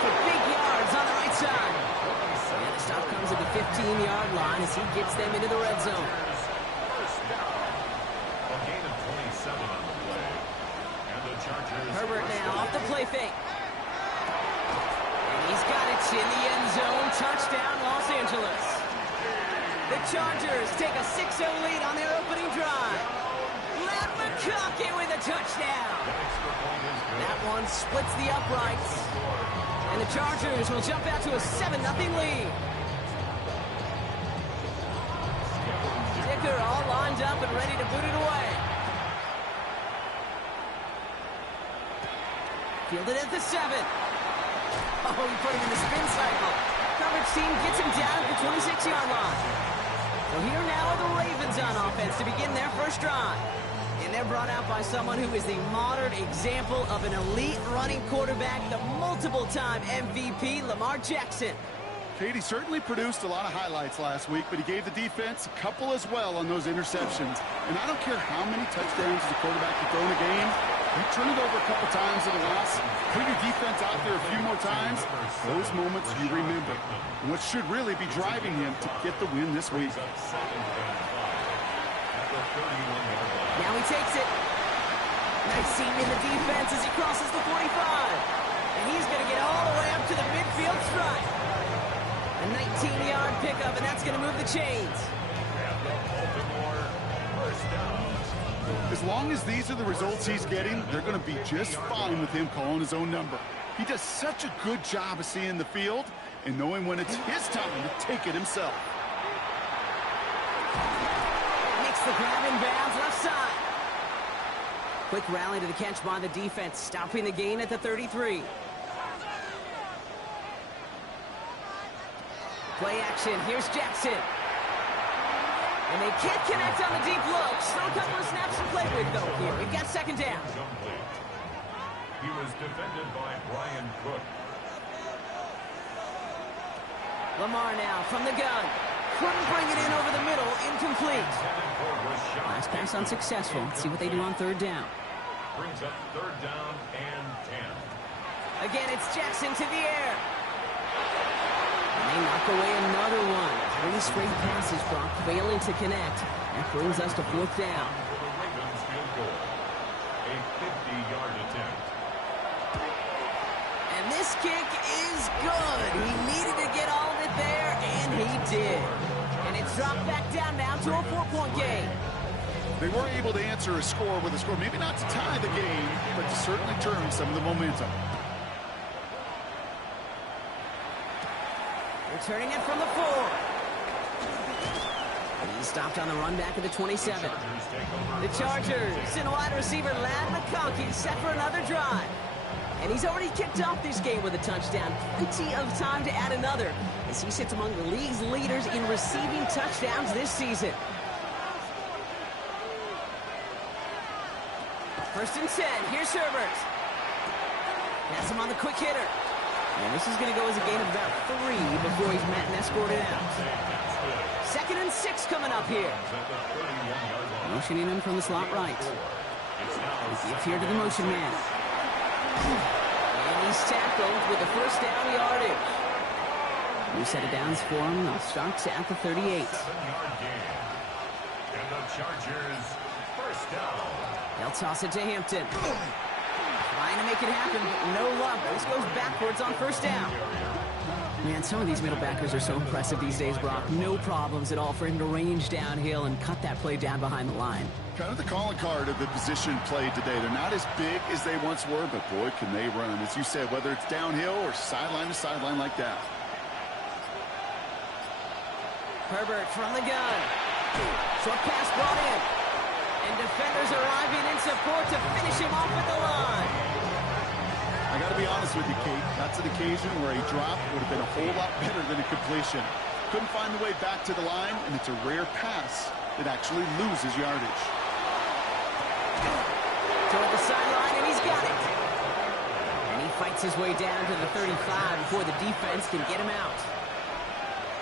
For big yards on the right side. And the stop comes at the 15-yard line as he gets them into the red zone. First down. A gain of 27 on the play. And the Chargers. Herbert now off the play fake. And he's got it in the end zone. Touchdown, Los Angeles. The Chargers take a 6-0 lead on their opening drive. Ladd McConkey with a touchdown. That one splits the uprights. And the Chargers will jump out to a 7-0 lead. Dicker all lined up and ready to boot it away. Fielded at the 7. Oh, he put him in the spin cycle. Coverage team gets him down at the 26-yard line. So here now are the Ravens on offense to begin their first drive. And they're brought out by someone who is the modern example of an elite running quarterback, the multiple-time MVP, Lamar Jackson. Katie certainly produced a lot of highlights last week, but he gave the defense a couple as well on those interceptions. And I don't care how many touchdowns the quarterback can throw in a game. You turn it over a couple times at a loss, put your defense out there a few more times, those moments you remember. And what should really be driving him to get the win this week. Now he takes it. Nice seam in the defense as he crosses the 45. And he's going to get all the way up to the midfield strike. A 19-yard pickup, and that's going to move the chains. As long as these are the results he's getting, they're going to be just fine with him calling his own number. He does such a good job of seeing the field and knowing when it's his time to take it himself. Makes the grab in bounds left side. Quick rally to the catch by the defense, stopping the gain at the 33. Play action. Here's Jackson. And they can't connect on the deep look. Still a couple of snaps to play with, though, here. We've got 2nd down. He was defended by Brian Cook. Lamar now from the gun. Couldn't bring it in over the middle. Incomplete. Last pass unsuccessful. Let's see what they do on 3rd down. Brings up 3rd down and 10. Again, it's Jackson to the air. And they knock away another one. 3 straight passes, Brock, failing to connect. That brings us to 4th down. For the Ravens field goal. A 50-yard attempt. And this kick is good. He needed to get all of it there, and he did. And it's dropped back down now to a 4-point game. They were able to answer a score with a score, maybe not to tie the game, but to certainly turn some of the momentum. Returning it from the 4. He's stopped on the run back of the 27. The Chargers and wide receiver Ladd McConkey set for another drive. And he's already kicked off this game with a touchdown. Plenty of time to add another as he sits among the league's leaders in receiving touchdowns this season. 1st and 10. Here's Herbert. Has him on the quick hitter. And this is going to go as a gain of about 3 before he's met and escorted out. 2nd and 6 coming up here. Motioning him from the slot right. Gives here to the motion man. And he's tackled with the first down yardage. New set of downs for him. They'll start at the 38. 7-yard gain. And the Chargers, first down. They'll toss it to Hampton. Trying to make it happen, but no luck. This goes backwards on first down. Man, some of these middle backers are so impressive these days, Brock. No problems at all for him to range downhill and cut that play down behind the line. Kind of the calling card of the position played today. They're not as big as they once were, but boy, can they run. As you said, whether it's downhill or sideline to sideline like that. Herbert from the gun. Short pass brought in. And defenders arriving in support to finish him off at the line. I got to be honest with you, Kate. That's an occasion where a drop would have been a whole lot better than a completion. Couldn't find the way back to the line, and it's a rare pass that actually loses yardage. Toward the sideline, and he's got it. And he fights his way down to the 35 before the defense can get him out.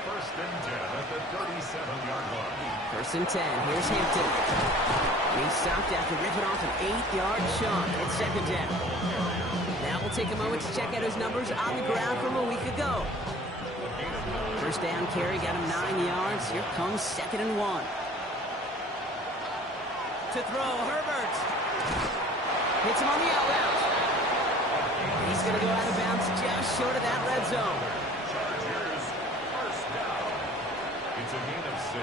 First and 10 at the 37-yard line. First and 10. Here's Hampton. And he's stopped after ripping off an 8-yard shot. It's second down. Now we'll take a moment to check out his numbers on the ground from a week ago. First down carry got him 9 yards. Here comes second and 1. To throw, Herbert. Hits him on the out route. He's going to go out of bounds just short of that red zone. Chargers, first down. It's a gain of 6.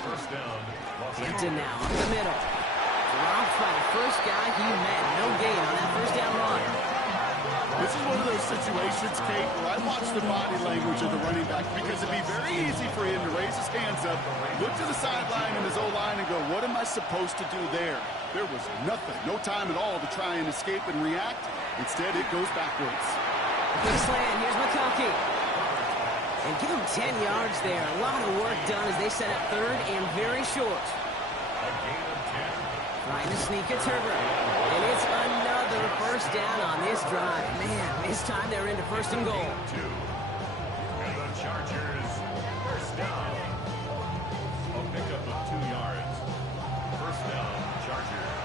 First down, Los Hampton Angeles. now up the middle. Dropped by the first guy he met. No gain on that first down run. This is one of those situations, Kate, where I watch the body language of the running back because it'd be very easy for him to raise his hands up, look to the sideline and his O-line and go, what am I supposed to do there? There was nothing, no time at all to try and escape and react. Instead, it goes backwards. Big slant. Here's McConkey. And give him 10 yards there. A lot of work done as they set up third and very short. A gain of 10. Trying to sneak it, Herbert. And it's another first down on this drive. Man, this time they're into first and goal. 2. And the Chargers, first down. A pickup of 2 yards. First down, Chargers.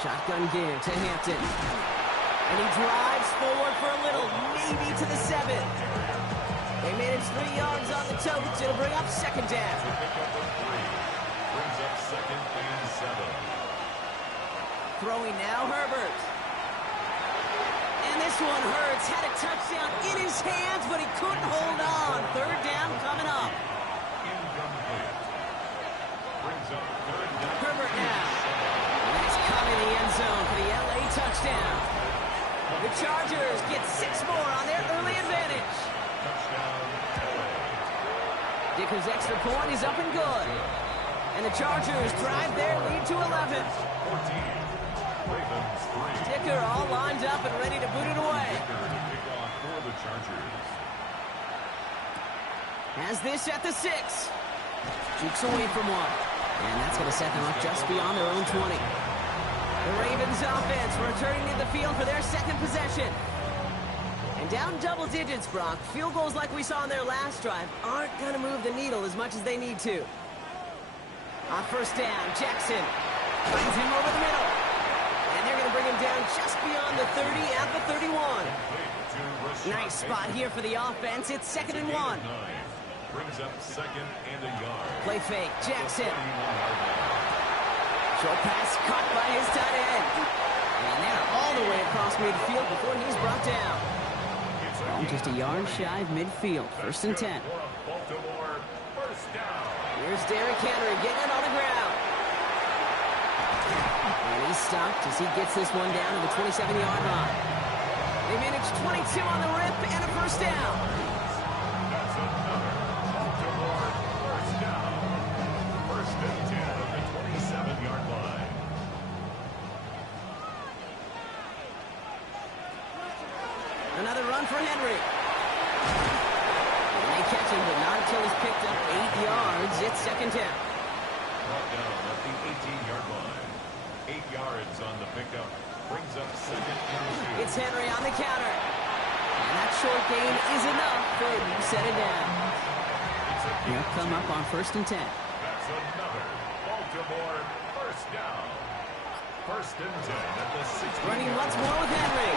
Shotgun give to Hampton. And he drives forward for a little, maybe to the 7. They manage 3 yards on the totes. It'll bring up second down. Pickup of 3. Brings up second and 7. Throwing now, Herbert. And this one hurts. Had a touchdown in his hands, but he couldn't hold on. Third down coming up. Incomplete. Brings up third down. Herbert now. And he's caught in the end zone for the LA touchdown. The Chargers get 6 more on their early advantage. Touchdown, LA. Dicker's extra point is up and good. And the Chargers drive their lead to 11. 14. Ravens 3. Dicker all lined up and ready to boot it away. Dicker to kick off for the Chargers. Has this at the 6. Jukes away from one. And that's going to set them up just beyond their own 20. The Ravens offense returning to the field for their second possession. And down double digits, Brock. Field goals like we saw on their last drive aren't going to move the needle as much as they need to. On first down, Jackson finds him over the middle. And they're going to bring him down just beyond the 30 at the 31. Nice spot here for the offense. It's second and 1. Brings up second and a yard. Play fake, Jackson. Short pass caught by his tight end. And they're all the way across midfield before he's brought down. Just a yard shy of midfield. First and 10. Baltimore, first down. Here's Derrick Henry getting it on the ground. And he's stopped as he gets this one down to the 27-yard line. They manage 22 on the rip and a first down. That's another Baltimore first down. First and 10 at the 27-yard line. Another run for Henry. And they catch him, but not until he's picked up 8 yards. It's second down. Brought down at the 18-yard line. 8 yards on the pickup. Brings up second and 2. It's Henry on the counter. And that short gain is enough for him to set it down. It's a They'll come up on 1st and 10. That's another Baltimore first down. 1st and 10 at the 60. Running once more with Henry.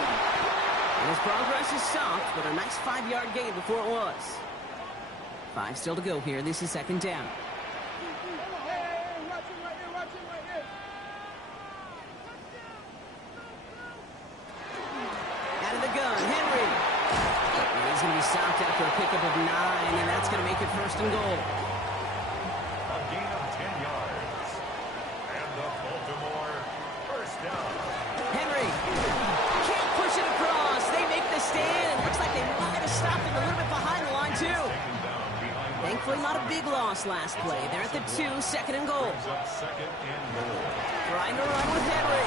And his progress is soft, but a nice 5-yard gain before it was. 5 still to go here. This is 2nd down. Out of the gun, Henry. And he's going to be stopped after a pickup of 9, and that's going to make it 1st and goal. A gain of 10 yards. And the Baltimore first down. Henry can't push it across. They make the stand, and looks like they might have stopped him a little bit behind the line, too. Taken down behind the Thankfully, not a big loss last play. They're at the 2, 2nd and goal. brings up 2nd and goal. Trying to run with Henry.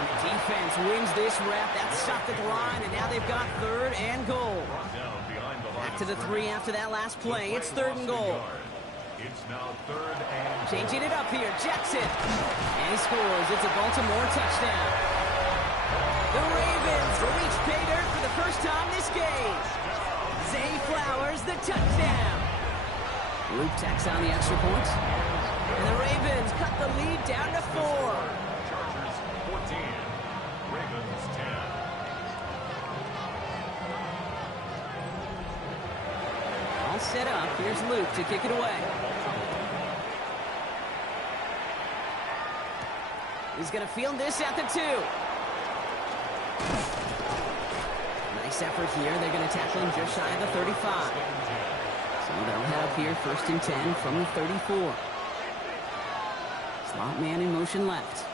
And the defense wins this rep. That's stopped at the line, and now they've got 3rd and goal. Brought down behind the line Back to of the 3 after that last play. It's 3rd and goal. It's now 3rd and Changing it up here, Jackson. And he scores. It's a Baltimore touchdown. The Ravens reach pay dirt for the first time this game. Zay Flowers, the touchdown. Luke tacks on the extra point. And the Ravens cut the lead down to 4. Chargers 14, Ravens 10. All set up. Here's Luke to kick it away. He's going to field this at the 2. Nice effort here. They're going to tackle him just shy of the 35. So they'll head up here 1st and 10 from the 34. Slot man in motion left.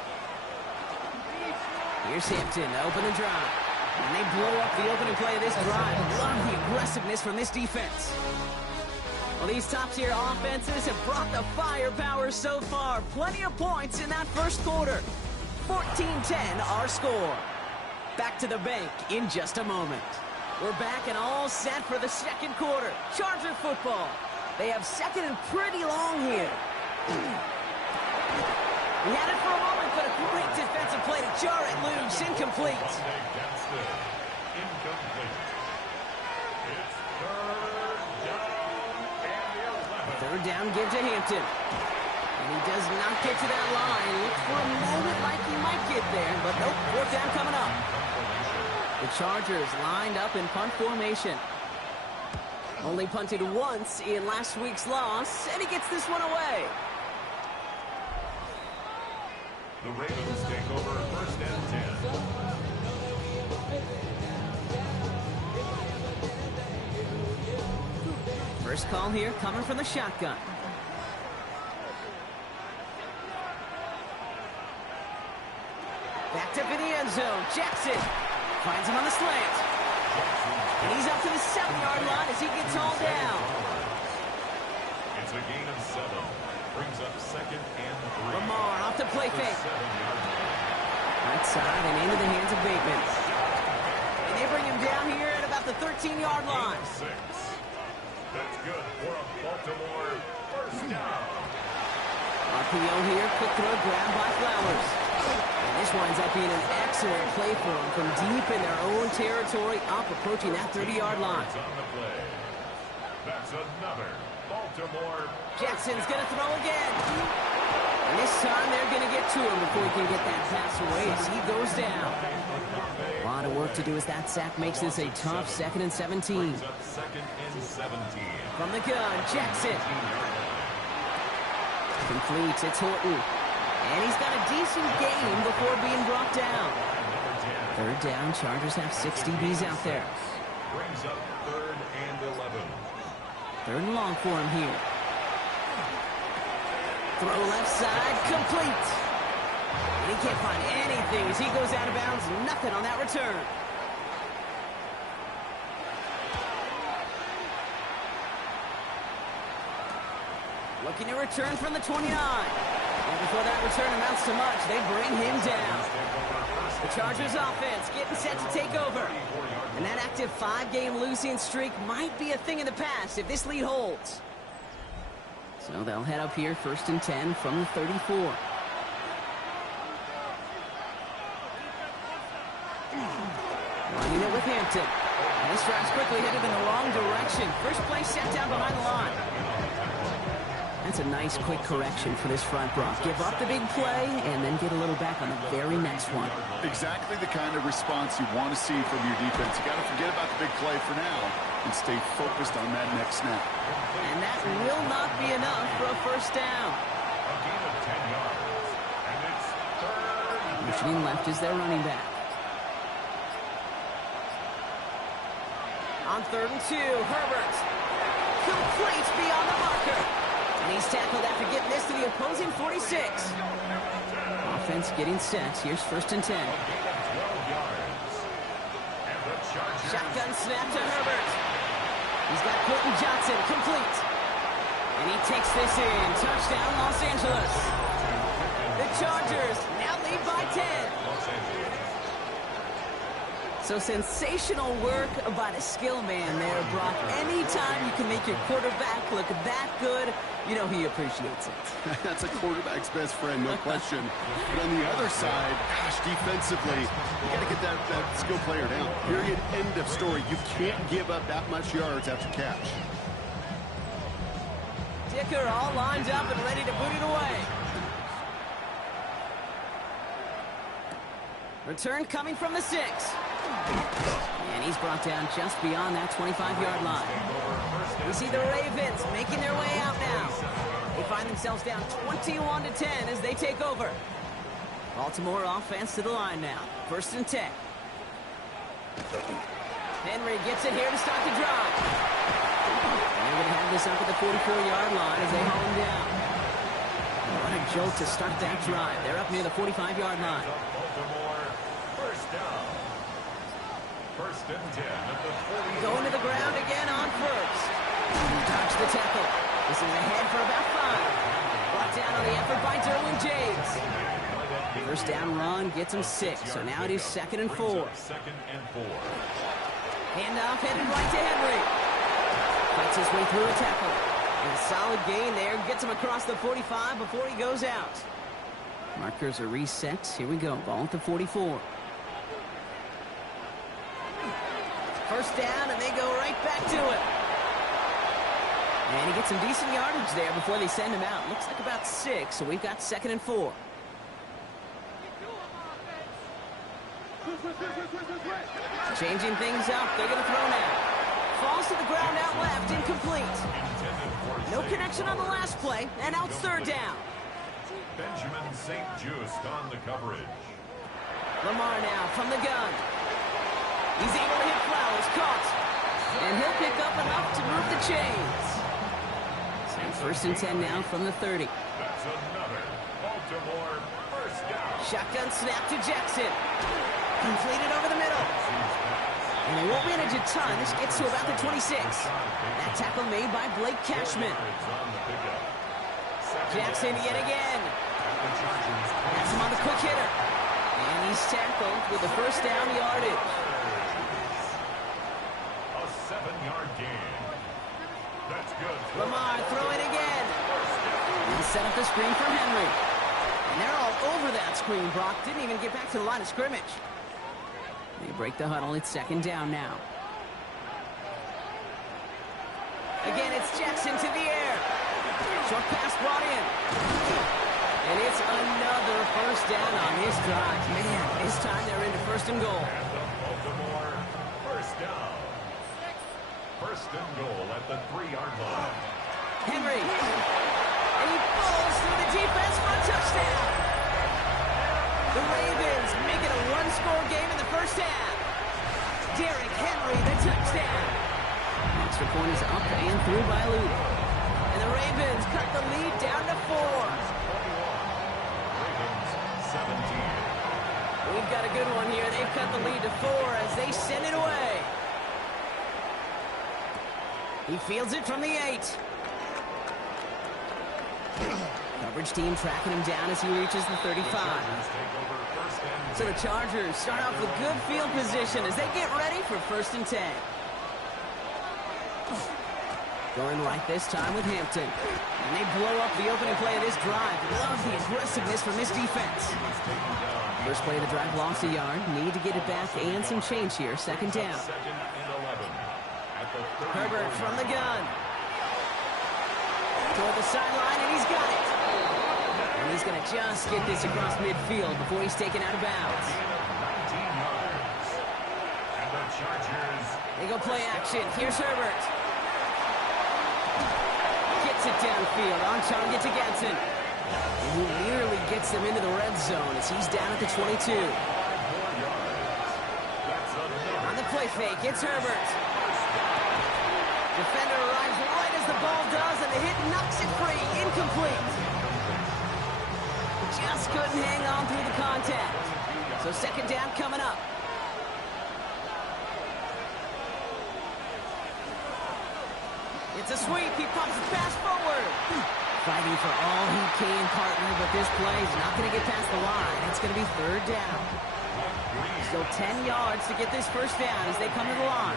Here's Hampton to open the drive. And they blow up the opening play of this drive. Love the aggressiveness from this defense. Well, these top-tier offenses have brought the firepower so far. Plenty of points in that first quarter. 14-10 our score. Back to the bank in just a moment. We're back and all set for the 2nd quarter. Charger football. They have 2nd and pretty long here. He had it for a moment, but a great defensive play to jar it loose. Incomplete. Incomplete. It's 3rd down and 11. 3rd down, give to Hampton. And he does not get to that line. Looked for a moment like he might get there, but nope, 4th down coming up. The Chargers lined up in punt formation. Only punted once in last week's loss, and he gets this one away. The Ravens take over 1st and 10. First call here coming from the shotgun. Backed up in the end zone. Jackson finds him on the slant. And he's up to the 7-yard line as he gets hauled down. It's a gain of 7. Brings up 2nd and 3. Lamar off the play fake. 7-yard line. Right side and into the hands of Bateman. And they bring him down here at about the 13-yard line. 6. That's good for a Baltimore first down. RPO here, quick throw, grabbed by Flowers. And this winds up being an excellent play for them from deep in their own territory, up approaching that 30-yard line. It's on the play. That's another Baltimore. Jackson's going to throw again. And this time they're going to get to him before he can get that pass away as he goes down. A lot of work to do as that sack makes this a tough 2nd and 17. Brings up 2nd and 17. From the gun, Jackson. Completes, it's Horton. And he's got a decent game before being brought down. 3rd down, Chargers have 6 DBs out there. Brings up 3rd and 11. 3rd and long for him here. Throw left side, complete. And he can't find anything as he goes out of bounds. Nothing on that return. Looking to return from the 29. And before that return amounts to much, they bring him down. The Chargers offense getting set to take over. And that active 5-game losing streak might be a thing of the past if this lead holds. So they'll head up here 1st and 10 from the 34. Running it with Hampton. And this drive's quickly headed in the wrong direction. First play set down behind the line. That's a nice quick correction for this front row. Give up the big play and then get a little back on the very next one. Exactly the kind of response you want to see from your defense. You got to forget about the big play for now and stay focused on that next snap. And that will not be enough for a first down. A gain of 10 yards. And it's third. Motioning left is their running back. On 3rd and 2, Herbert. Complete beyond the marker. And he's tackled after getting this to the opposing 46. Offense getting set. Here's 1st and 10. Shotgun snap to Herbert. He's got Quentin Johnson complete. And he takes this in. Touchdown, Los Angeles. The Chargers now lead by 10. So sensational work by the skill man there, Brock. Anytime you can make your quarterback look that good, you know he appreciates it. That's a quarterback's best friend, no question. But on the other side, gosh, defensively, you got to get that skill player down. Period, end of story. You can't give up that much yards after catch. Dicker all lined up and ready to boot it away. Return coming from the 6. And he's brought down just beyond that 25-yard line. We see the Ravens making their way out now. They find themselves down 21-10 as they take over. Baltimore offense to the line now. 1st and 10. Henry gets it here to start the drive. And they're going to have this up at the 44-yard line as they haul him down. What a jolt to start that drive. They're up near the 45-yard line. First and 10 at the 40. Going to the ground again on 1st. Dodge the tackle. This is ahead for about 5. Brought down on the effort by Derwin James. First down run gets him 6. So now it is 2nd and 4. 2nd and 4. Handoff headed right to Henry. Fights his way through a tackle. And a solid gain there. Gets him across the 45 before he goes out. Markers are reset. Here we go. Ball at the 44. First down, and they go right back to it. And he gets some decent yardage there before they send him out. Looks like about 6, so we've got 2nd and 4. Changing things up. They're going to throw now. Falls to the ground out left, incomplete. No connection on the last play, and out 3rd down. Benjamin St. Just on the coverage. Lamar now from the gun. He's able to hit Flowers, caught. And he'll pick up enough to move the chains. So 1st and 10 now from the 30. That's another Baltimore first down. Shotgun snap to Jackson. Completed over the middle. And they won't manage a ton. This gets to about the 26. That tackle made by Blake Cashman. Jackson yet again. Has him on the quick hitter. And he's tackled with the first down yardage. 7-yard gain. That's good. Lamar throwing again. And set up the screen from Henry. And they're all over that screen, Brock. Didn't even get back to the line of scrimmage. They break the huddle. It's 2nd down now. Again, it's Jackson to the air. Short pass brought in. And it's another first down on this drive. Man, this time they're into 1st and goal. And the Baltimore first down. 1st and goal at the 3-yard line. Henry. And he falls through the defense for a touchdown. The Ravens make it a 1-score game in the first half. Derrick Henry, the touchdown. Extra point is up and through by Luke. And the Ravens cut the lead down to 4. Ravens 17. We've got a good one here. They've cut the lead to 4 as they send it away. He fields it from the 8. Coverage team tracking him down as he reaches the 35. So the Chargers start off with good field position as they get ready for 1st and 10. Going right this time with Hampton. And they blow up the opening play of this drive. Love the aggressiveness from this defense. First play of the drive lost a yard. Need to get it back and some change here. 2nd down. 2nd and 11. Herbert from the gun. Toward the sideline, and he's got it. And he's going to just get this across midfield before he's taken out of bounds. They go play action. Here's Herbert. Gets it downfield. On target to Getson. And he nearly gets them into the red zone as he's down at the 22. On the play fake, it's Herbert. Defender arrives right as the ball does, and the hit knocks it free. Incomplete. Just couldn't hang on through the contact. So second down coming up. It's a sweep. He pops the pass forward. Fighting for all he can, partner, but this play is not going to get past the line. It's going to be third down. Still 10 yards to get this first down as they come to the line.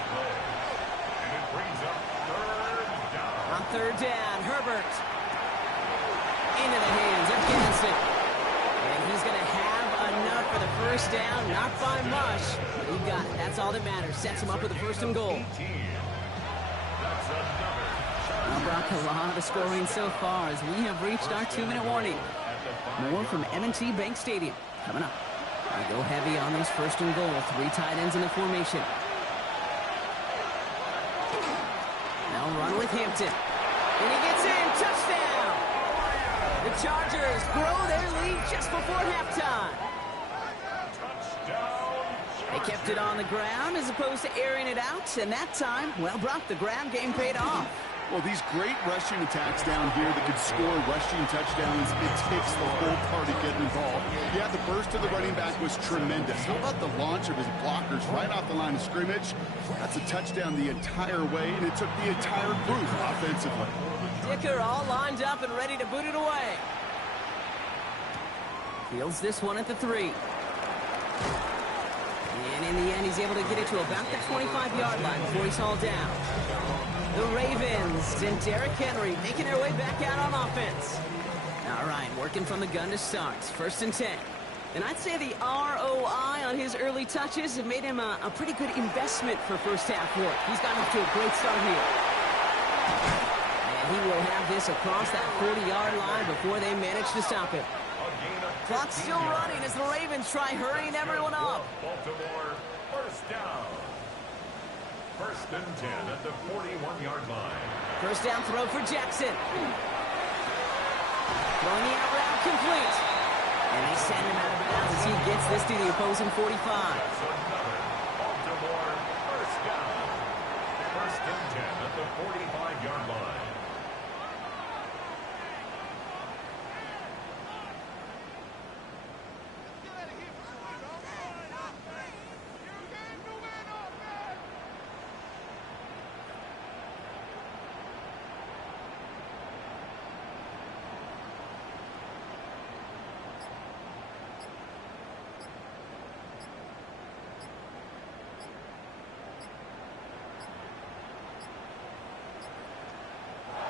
On third down, Herbert. Into the hands of Getson. And he's going to have enough for the first down. Not by much, but he got it. That's all that matters. Sets him up with a first and goal. Now, Brock, a lot of the scoring so far as we have reached our 2-minute warning. More from M&T Bank Stadium. Coming up. They go heavy on this first and goal. 3 tight ends in the formation. Now run with Hampton. And he gets in. Touchdown! The Chargers grow their lead just before halftime. They kept it on the ground as opposed to airing it out. And that time, well, Brock, the ground game paid off. Well, these great rushing attacks down here that could score rushing touchdowns, it takes the whole party getting involved. Yeah, the burst of the running back was tremendous. How about the launch of his blockers right off the line of scrimmage? That's a touchdown the entire way, and it took the entire group offensively. Dicker all lined up and ready to boot it away. Fields this one at the 3. And in the end, he's able to get it to about the 25-yard line before he's hauled down. The Ravens and Derrick Henry making their way back out on offense. All right, working from the gun to start. First and 10. And I'd say the ROI on his early touches have made him a pretty good investment for first half work. He's gotten off to a great start here. And he will have this across that 40-yard line before they manage to stop him. Clock's still running as the Ravens try hurrying everyone up. Baltimore, first down. First and 10 at the 41-yard line. First down throw for Jackson. Throwing the out route complete. And they send him out of bounds as he gets this to the opposing 45. That's another Baltimore first down. First and 10 at the 45-yard line.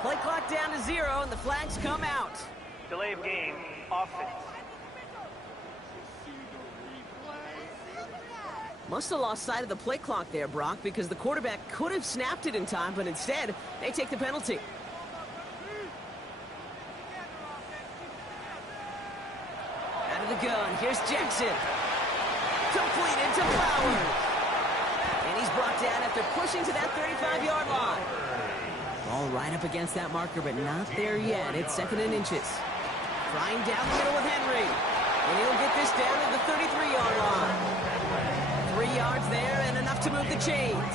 Play clock down to 0, and the flags come out. Delay of game, offense. Must have lost sight of the play clock there, Brock, because the quarterback could have snapped it in time, but instead, they take the penalty. Out of the gun, here's Jackson. Completed to Flowers. And he's brought down after pushing to that 35-yard line. All right up against that marker, but not there yet. It's second and inches. Trying down the middle with Henry. And he'll get this down to the 33-yard line. 3 yards there and enough to move the chains.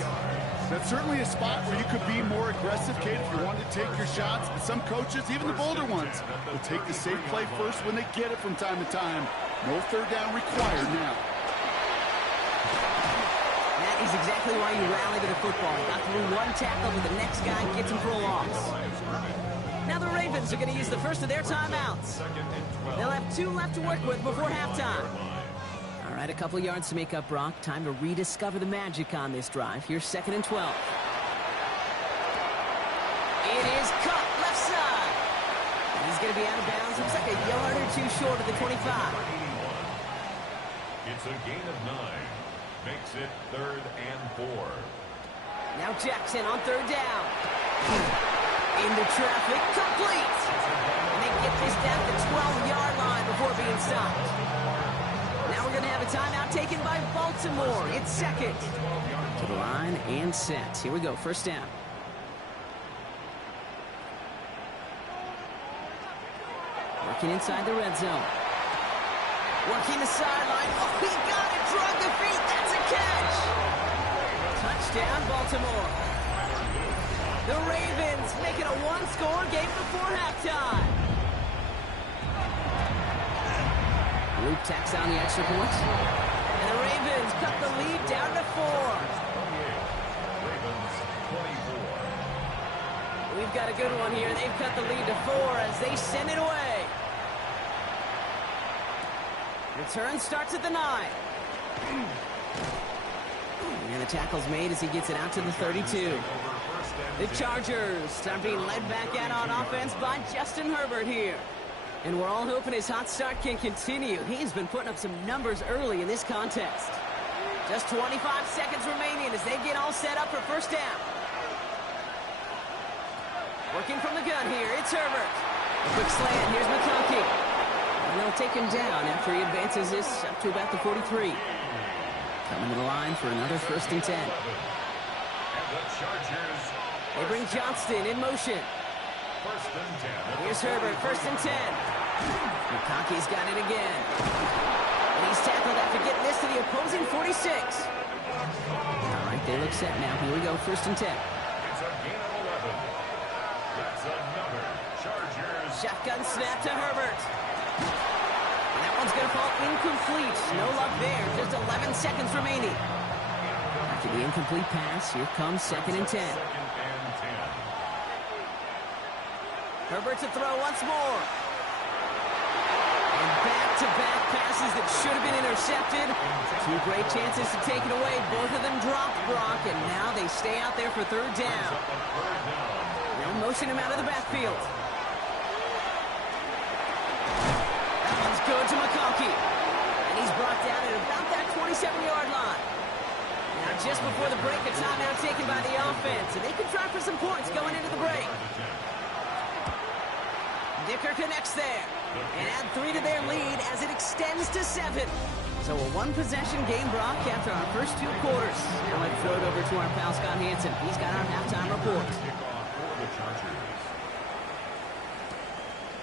That's certainly a spot where you could be more aggressive, Kate, if you wanted to take your shots. But some coaches, even the bolder ones, will take the safe play first when they get it from time to time. No third down required now. That is exactly why you rally to the football. Got through one tackle, but the next guy gets him for a loss. Now the Ravens are going to use the first of their timeouts. They'll have 2 left to work with before halftime. All right, a couple yards to make up, Brock. Time to rediscover the magic on this drive. Here's second and 12. It is cut left side. He's going to be out of bounds. Looks like a yard or 2 short of the 25. It's a gain of 9. Makes it 3rd and 4. Now Jackson on third down. Into traffic, complete. And they get this down to the 12-yard line before being stopped. Now we're going to have a timeout taken by Baltimore. It's second. To the line and set. Here we go, first down. Working inside the red zone. Working the sideline. Oh, he got it. Drug the feet. That's a catch. Touchdown, Baltimore. The Ravens make it a one-score game before halftime. Luke tacks on the extra points. And the Ravens cut the lead down to 4. Ravens 24. We've got a good one here. They've cut the lead to 4 as they send it away. Return starts at the 9. And the tackle's made as he gets it out to the 32. The Chargers are being led back out on offense by Justin Herbert here. And we're all hoping his hot start can continue. He's been putting up some numbers early in this contest. Just 25 seconds remaining as they get all set up for first down. Working from the gun here, it's Herbert. A quick slant, here's McConkey. And they'll take him down after he advances this up to about the 43. Coming to the line for another first and 10. And the Chargers. They bring Johnston in motion. First and 10. Here's Herbert, first and 10. McConkey's got it again. And he's tackled after getting this to the opposing 46. All right, they look set now. Here we go, first and 10. It's a gain of 11. That's another Chargers. Shotgun snap to Herbert. And that one's going to fall incomplete. No luck there. Just 11 seconds remaining. After the incomplete pass, here comes second and 10. Second and 10. Herbert to throw once more. And back-to-back passes that should have been intercepted. Two great chances to take it away. Both of them dropped, Brock, and now they stay out there for third down. They'll motion him out of the backfield. That one's good to McConkey. And he's brought down at about that 27-yard line. Now just before the break, a timeout taken by the offense. And they can try for some points going into the break. Dicker connects there and add 3 to their lead as it extends to 7. So a one-possession game, Brock, after our first 2 quarters. Now let's throw it over to our pal Scott Hansen. He's got our halftime report.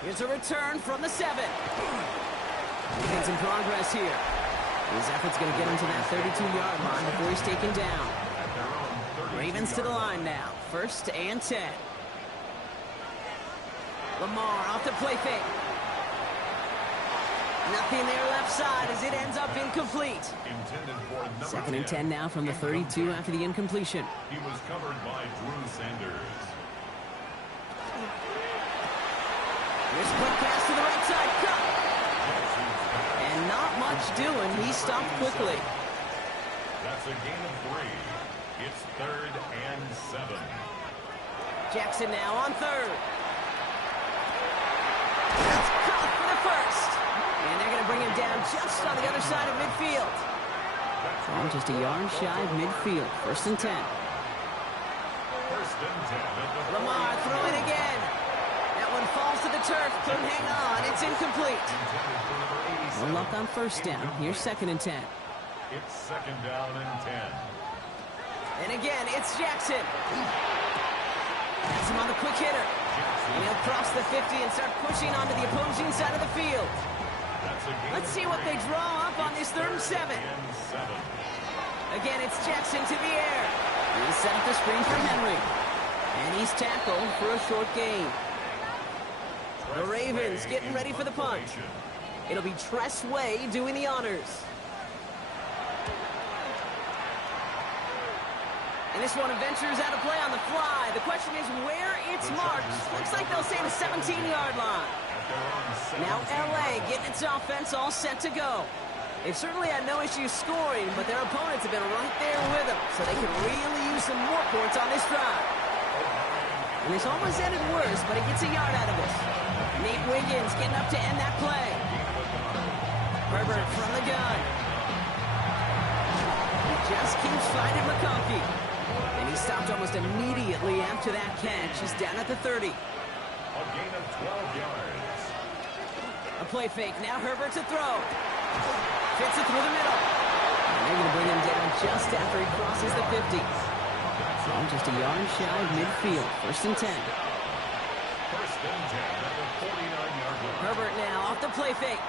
Here's a return from the 7. Making some progress here. His effort's going to get him to that 32-yard line before he's taken down. Ravens to the line now. First and 10. Lamar off the play fake. Nothing there left side as it ends up incomplete. Second and 10 now from the 32 after the incompletion. He was covered by Drew Sanders. Here's a quick pass to the right side. Cut. And not much doing. He stopped quickly. That's a gain of 3. It's third and 7. Jackson now on third. That's caught for the first. And they're going to bring him down just on the other side of midfield. And just a yard shy of midfield. First and 10. First and 10. Lamar throwing again. That one falls to the turf. Couldn't hang on. It's incomplete. No luck on first down. Here's second and 10. It's second down and 10. And again, it's Jackson. Has him on the quick hitter. And he'll cross the 50 and start pushing onto the opposing side of the field. Let's see what they draw up on this third and 7. Again, it's Jackson to the air. He's set up the screen for Henry. And he's tackled for a short gain. The Ravens getting ready for the punt. It'll be Tress Way doing the honors. And this one ventures out of play on the fly. The question is where it's marked. Looks like they'll say the 17-yard line. Now L.A. getting its offense all set to go. They've certainly had no issues scoring, but their opponents have been right there with them, so they can really use some more points on this drive. And this almost ended worse, but he gets a yard out of it. Nate Wiggins getting up to end that play. Herbert from the gun. He just keeps finding McConkey. And he stopped almost immediately after that catch. He's down at the 30. A gain of 12 yards. A play fake. Now Herbert to throw. Fits it through the middle. And they're going to bring him down just after he crosses the 50. Oh, just a yard shy of midfield. 1st and 10. 1st and 10 at the 49-yard line. Herbert now off the play fake.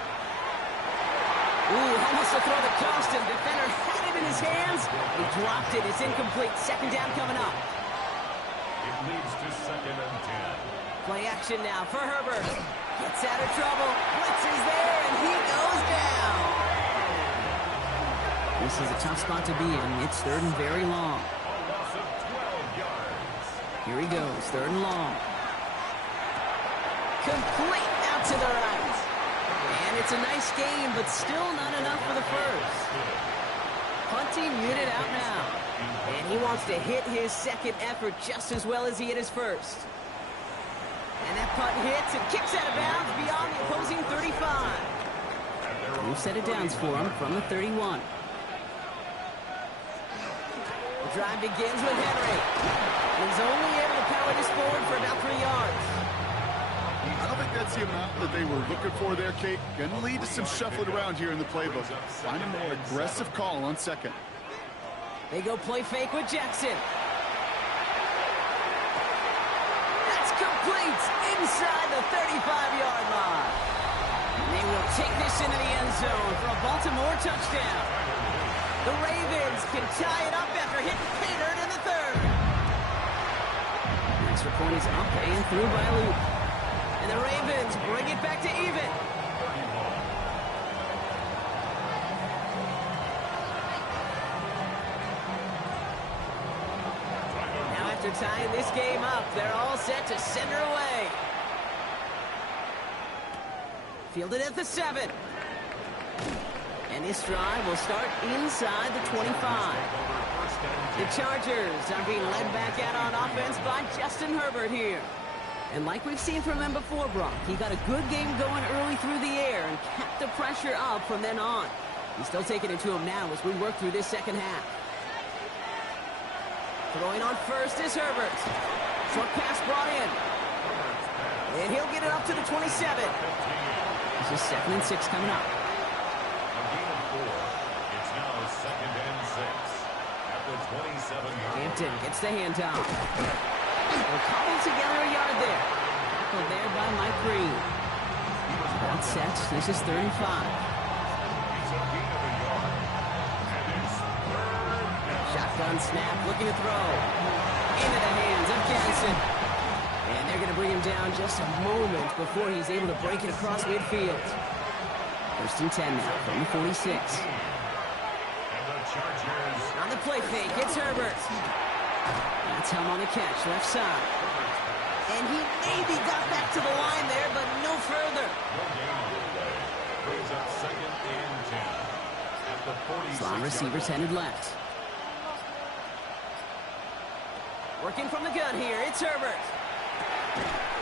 Ooh, almost to throw the costume. Defender had it in his hands. He dropped it. It's incomplete. 2nd down coming up. It leads to 2nd and 10. Play action now for Herbert. Gets out of trouble. Blitz is there, and he goes down. This is a tough spot to be in. It's 3rd and very long. A loss of 12 yards. Here he goes, 3rd and long. Complete out to the right. And it's a nice game, but still not enough for the first. Punting unit out now. And he wants to hit his 2nd effort just as well as he hit his 1st. And that punt hits and kicks out of bounds beyond the opposing 35. New set of downs for him from the 31. The drive begins with Henry. He's only able to power this forward for about 3 yards. I don't think that's the amount that they were looking for there, Kate. Going to lead to some shuffling around here in the playbook. Find a more aggressive call on 2nd. They go play fake with Jackson. That's complete inside the 35-yard line. They will take this into the end zone for a Baltimore touchdown. The Ravens can tie it up after hitting Pater in the 3rd. Extra point is up and through by Luke. And the Ravens bring it back to even. Now after tying this game up, they're all set to send her away. Fielded at the 7. And this drive will start inside the 25. The Chargers are being led back out on offense by Justin Herbert here. And like we've seen from him before, Brock, he got a good game going early through the air and kept the pressure up from then on. He's still taking it to him now as we work through this 2nd half. Throwing on 1st is Herbert. Short pass brought in. And he'll get it up to the 27. This is 2nd and 6 coming up. A gain of 4. It's now 2nd and 6 at the 27-yard. Hampton gets the handoff. They'll cobble together a yard there. Tackled there by Mike Green. That's set. This is 35. It's a gain of a yard. And it's 3rd down. Shotgun snap, looking to throw. Into the hands of Jensen. And they're going to bring him down just a moment before he's able to break it across midfield. 1st and 10 now from the 46. And the Chargers. On the play fake, it's Herbert. That's him on the catch, left side. And he maybe got back to the line there, but no further. No gain on the play. Brings up 2nd and 10 at the 46. Slot receivers headed left. Working from the gun here, it's Herbert.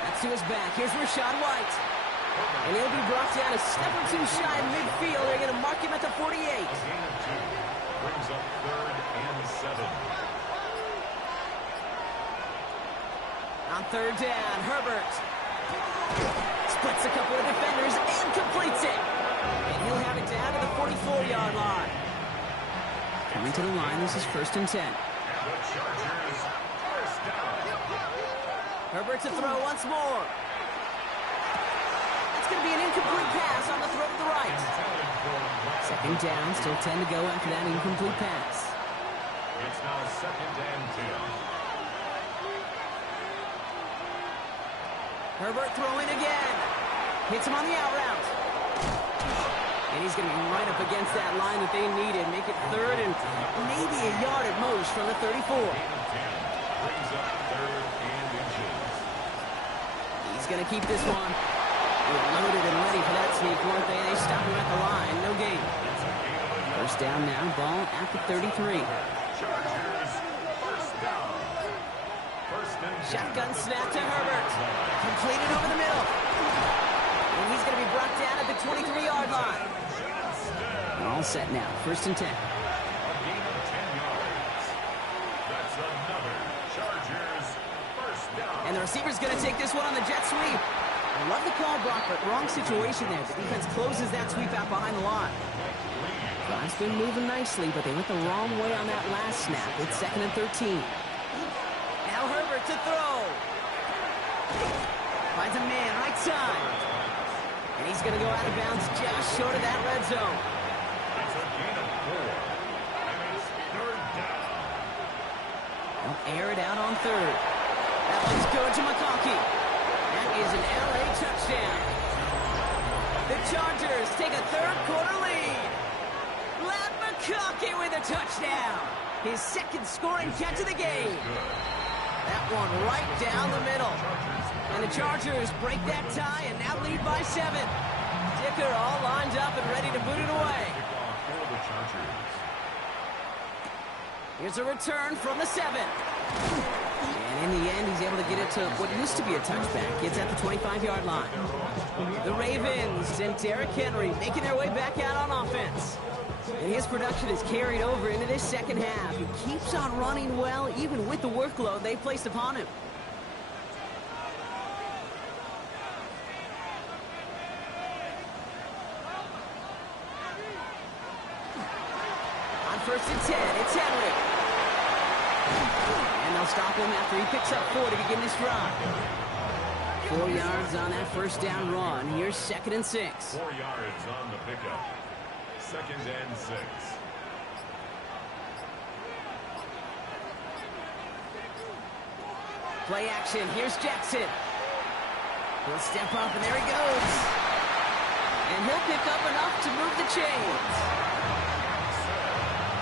That's to his back. Here's Rachaad White. And he'll be brought down a step or 2 shy in midfield. They're going to mark him at the 48. A gain of 2. Brings up 3rd and 7. On 3rd down, Herbert splits a couple of defenders and completes it. And he'll have it down to the 44-yard line. Coming to the line, this is 1st and 10. And the Chargers, 1st down. Herbert to throw once more. It's going to be an incomplete pass on the throw to the right. 2nd down, still 10 to go after that incomplete pass. It's now 2nd and 10. Herbert throwing again. Hits him on the out route. And he's going to be right up against that line that they needed. Make it 3rd and maybe a yard at most from the 34. Brings up 3rd and inches. He's going to keep this one. They're loaded and ready for that sneak, weren't they? They stop him at the line. No gain. 1st down now. Ball at the 33. Chargers, 1st down. 1st and 10. Shotgun snap to Herbert. Completed over the middle. And he's going to be brought down at the 23-yard line. All set now. 1st and 10. A gain of 10 yards. That's a the receiver's going to take this one on the jet sweep. I love the call, Brock, but wrong situation there. The defense closes that sweep out behind the line. Drive's been moving nicely, but they went the wrong way on that last snap. It's 2nd and 13. Now Herbert to throw. Finds a man, right side. And he's going to go out of bounds just short of that red zone. It's a gain of 4. And it's 3rd down. They'll air it out on 3rd. That one's good to McConkey. That is an LA touchdown. The Chargers take a 3rd quarter lead. Matt McConkey with a touchdown. His 2nd scoring catch of the game. That one right down the middle. And the Chargers break that tie and now lead by 7. Dicker all lined up and ready to boot it away. For the Chargers. Here's a return from the 7. And in the end, he's able to get it to what used to be a touchback. It's at the 25-yard line. The Ravens and Derrick Henry making their way back out on offense. And his production is carried over into this second half. He keeps on running well, even with the workload they placed upon him. On 1st and 10, it's Henry. And they'll stop him after he picks up 4 to begin this drive. 4 yards on that first down run. Here's 2nd and 6. 4 yards on the pickup. 2nd and 6. Play action. Here's Jackson. He'll step up, and there he goes. And he'll pick up enough to move the chains.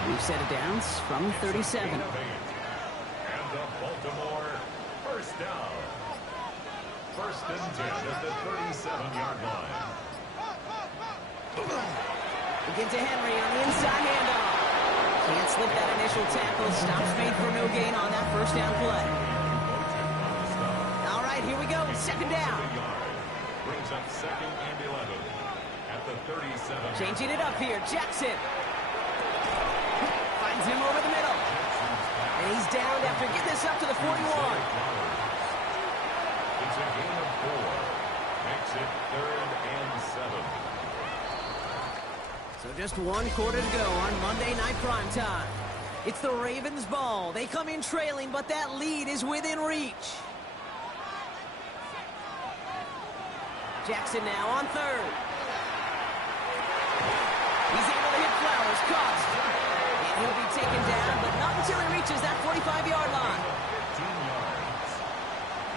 We've set it downs from 37. And the Baltimore 1st down. 1st and 10 at the 37-yard line. Again to Henry on the inside handoff. Can't slip that initial tackle. Stops made for no gain on that first down play. All right, here we go. 2nd down. Brings up 2nd and 11 at the 37. Changing it up here. Jackson. Finds him over the middle. And he's down after getting this up to the 41. It's a gain of 4. Makes it 3rd and 7. So just 1 quarter to go on Monday Night Primetime. It's the Ravens' ball. They come in trailing, but that lead is within reach. Jackson now on 3rd. He's able to hit Flowers, caught. And he'll be taken down, but not until he reaches that 45-yard line. 15 yards.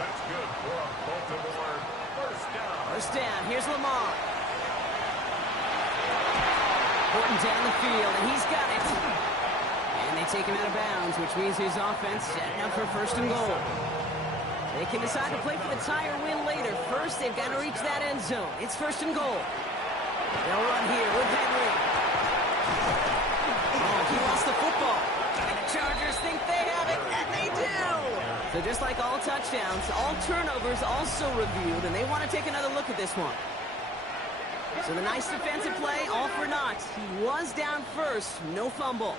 That's good for a Baltimore 1st down. 1st down, here's Lamar. Horton down the field, and he's got it. And they take him out of bounds, which means his offense setting up for 1st and goal. They can decide to play for the tie or win later. First, they've got to reach that end zone. It's 1st and goal. They'll run here with Henry. Oh, he lost the football. And the Chargers think they have it, and they do. So just like all touchdowns, all turnovers also reviewed, and they want to take another look at this one. So the nice defensive play, all for naught. He was down first, no fumble.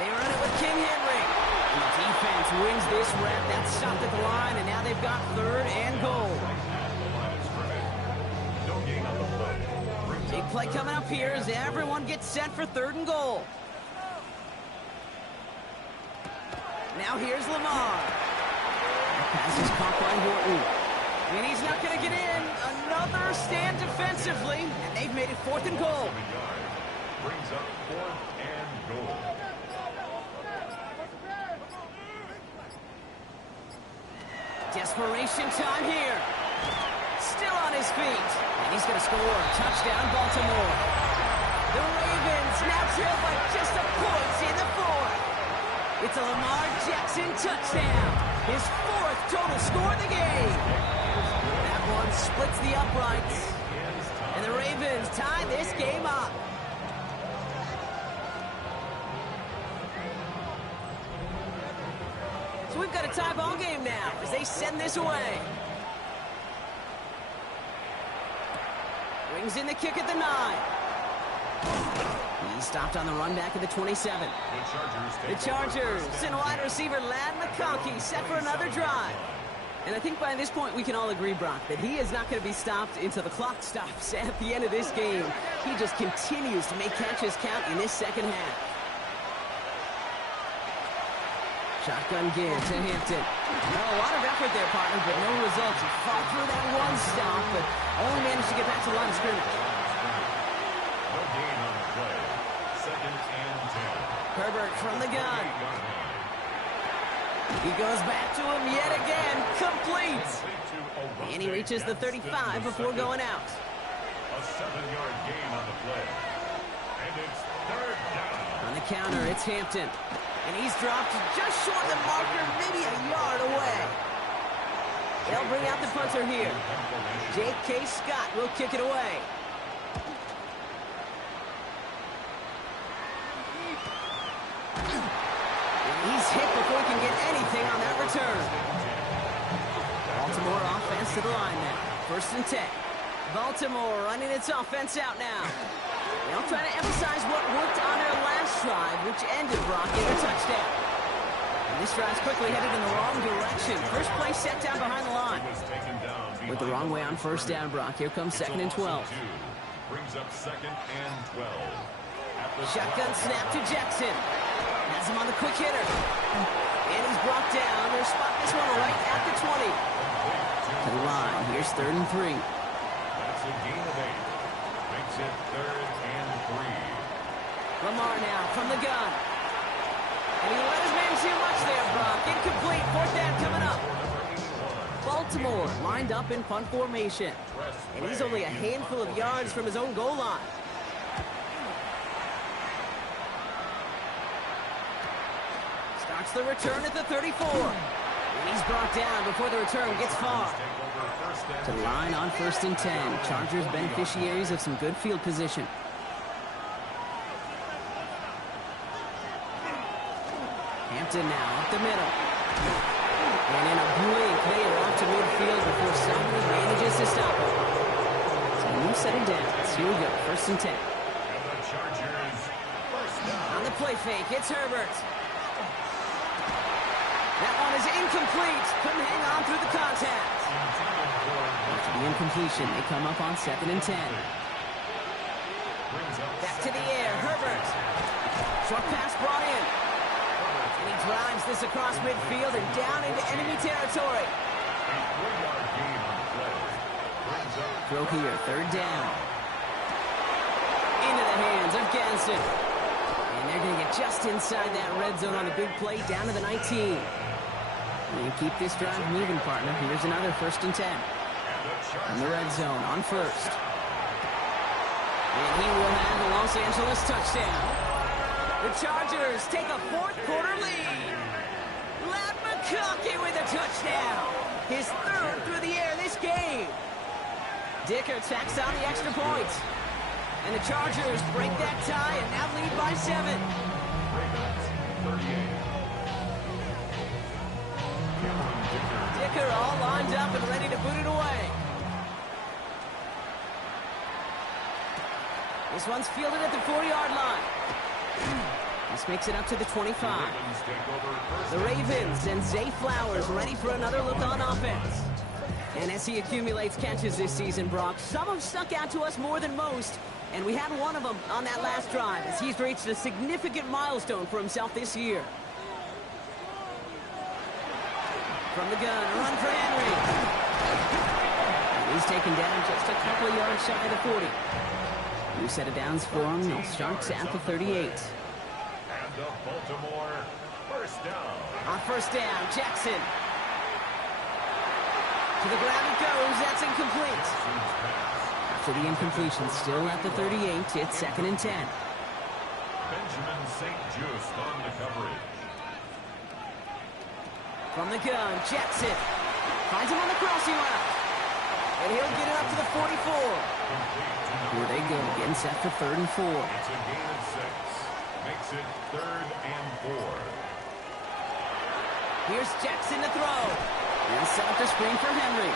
They run it with King Henry. And the defense wins this rep. That's stopped at the line, and now they've got 3rd and goal. No gain on the play. Big play coming up here as everyone gets set for 3rd and goal. Now here's Lamar. The pass is caught by Horton. And he's not going to get in. Another stand defensively, and they've made it 4th and goal. 7 yards. Brings up 4th and goal. Desperation time here. Still on his feet. And he's going to score. Touchdown, Baltimore. The Ravens now trail by just a point in the 4th. It's a Lamar Jackson touchdown. His 4th total score of the game. That one splits the uprights. And the Ravens tie this game up. So we've got a tie ball game now as they send this away. Brings in the kick at the 9. He's stopped on the run back at the 27. The Chargers and wide receiver Ladd McConkey set for another drive. And I think by this point we can all agree, Brock, that he is not going to be stopped until the clock stops at the end of this game. He just continues to make catches count in this second half. Shotgun give to Hampton. Well, a lot of effort there, partner, but no results. He fought through that one stop, but only managed to get back to the line of scrimmage. No gain on the play. Second and 10. Herbert from the gun. He goes back to him yet again. Complete. And he reaches the 35 before going out. A 7-yard gain on the play. And it's third down. On the counter, it's Hampton. And he's dropped just short of the marker, maybe a yard away. They'll bring out the punter here. J.K. Scott will kick it away. He's hit before he can get anything on that return. Baltimore offense to the line now. First and 10. Baltimore running its offense out now. They'll try to emphasize what worked on their last drive, which ended, Brock, in a touchdown. And this drive's quickly headed in the wrong direction. First play set down behind the line. With the wrong way on first down, Brock. Here comes second and 12. Brings up second and 12. Shotgun snap to Jackson. Has him on the quick hitter. And he's brought down. They'll spot this one right at the 20. To the line. Here's third and 3. That's a gain of 8. Makes it third and 3. Lamar now from the gun. And he let his man too much there, Brock. Incomplete. Fourth down coming up. Baltimore lined up in punt formation. And he's only a handful of yards from his own goal line. Starts the return at the 34. And he's brought down before the return gets far. To the line on first and 10. Chargers beneficiaries of some good field position. Hampton now up the middle. And in a blink, they are off to midfield before somebody manages to stop him. So new set of downs. Here we go. First and 10. On the play fake, it's Herbert. That one is incomplete. Couldn't hang on through the contact. After the incompletion, they come up on second and 10. Back to the air, Herbert. Short pass brought in. And he drives this across midfield and down into enemy territory. Throw here, third down. Into the hands of Ganson. And they're going to get just inside that red zone on the big play, down to the 19. And keep this drive moving, partner. Here's another first and 10. In the red zone on first. And he will have the Los Angeles touchdown. The Chargers take a fourth quarter lead. Ladd McConkey with a touchdown. His third through the air this game. Dicker tacks on the extra point. And the Chargers break that tie and now lead by 7. Dicker all lined up and ready to boot it away. This one's fielded at the 4-yard line. This makes it up to the 25. The Ravens and Zay Flowers ready for another look on offense. And as he accumulates catches this season, Brock, some have stuck out to us more than most. And we had one of them on that last drive as he's reached a significant milestone for himself this year. From the gun, a run for Henry. He's taken down just a couple of yards shy of the 40. New set of downs for him. They'll start at the 38. And the Baltimore first down. On first down, Jackson. To the ground it goes. That's incomplete. After the incompletion, still at the 38. It's second and 10. Benjamin St. Just on the coverage. From the gun, Jackson. Finds him on the crossing route. And he'll get it up to the 44. Here they go, getting set for third and 4. It's a gain of 6. Makes it third and 4. Here's Jackson to throw. And set up the screen for Henry.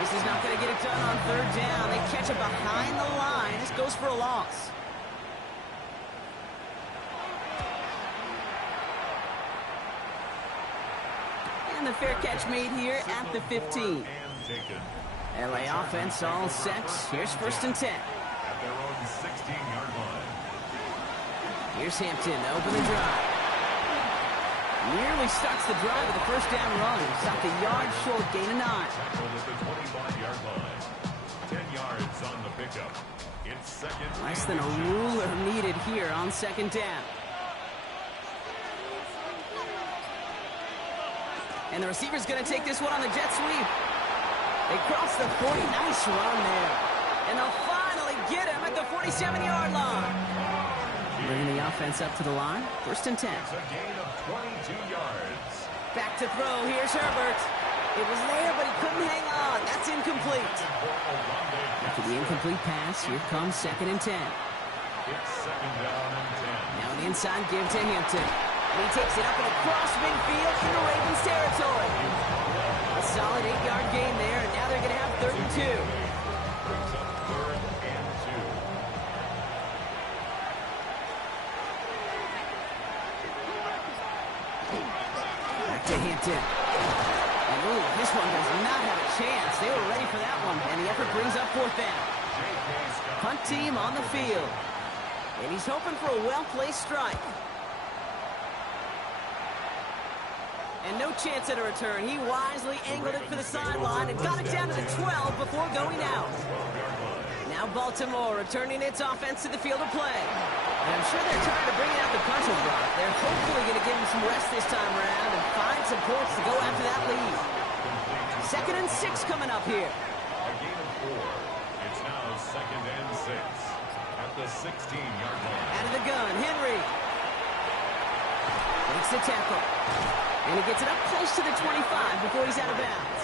This is not going to get it done on third down. They catch it behind the line. This goes for a loss. the fair catch made here at the 15. LA offense all set. Here's 1st and 10. At their own 16-yard line. Here's Hampton to open the drive. Nearly starts the drive with a 1st down run. Stopped a yard short, gain of 9. Tackled at the 25-yard line. 10 yards on the pickup. It's 2nd. Less than a ruler needed here on 2nd down. And the receiver's going to take this one on the jet sweep. They cross the 40. Nice run there. And they'll finally get him at the 47-yard line. Bringing the offense up to the line. 1st and 10. It's a gain of 22 yards. Back to throw. Here's Herbert. It was there, but he couldn't hang on. That's incomplete. After the incomplete pass, here comes 2nd and 10. It's 2nd down and 10. Now an inside give to Hampton. And he takes it up and across midfield into Ravens territory. A solid 8-yard gain there, and now they're going to have 32. Brings up 3rd and 2. Back to Hampton. And ooh, this one does not have a chance. They were ready for that one, and the effort brings up 4th down. Punt team on the field. And he's hoping for a well-placed strike. And no chance at a return. He wisely angled it for the sideline and got it down to the 12 before going out. Now Baltimore returning its offense to the field of play. And I'm sure they're tired of bringing out the puncher block. They're hopefully going to give him some rest this time around and find some points to go after that lead. 2nd and 6 coming up here. A gain of 4. It's now 2nd and 6 at the 16-yard line. Out of the gun, Henry. Makes the tackle. And he gets it up close to the 25 before he's out of bounds.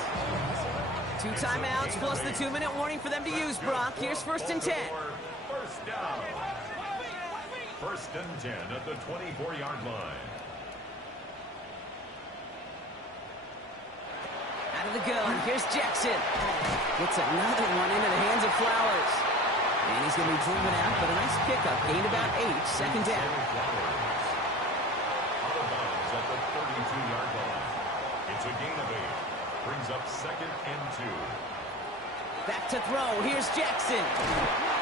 2 timeouts plus the 2-minute warning for them to use, Brock. Here's 1st and 10. 1st down. 1st and 10 at the 24-yard line. Out of the gun, here's Jackson. Gets another one into the hands of Flowers. And he's going to be driven out, but a nice pickup. Gained about 8, 2nd down. Out of bounds at the 32-yard line. It's a gain of 8. Brings up 2nd and 2. Back to throw. Here's Jackson.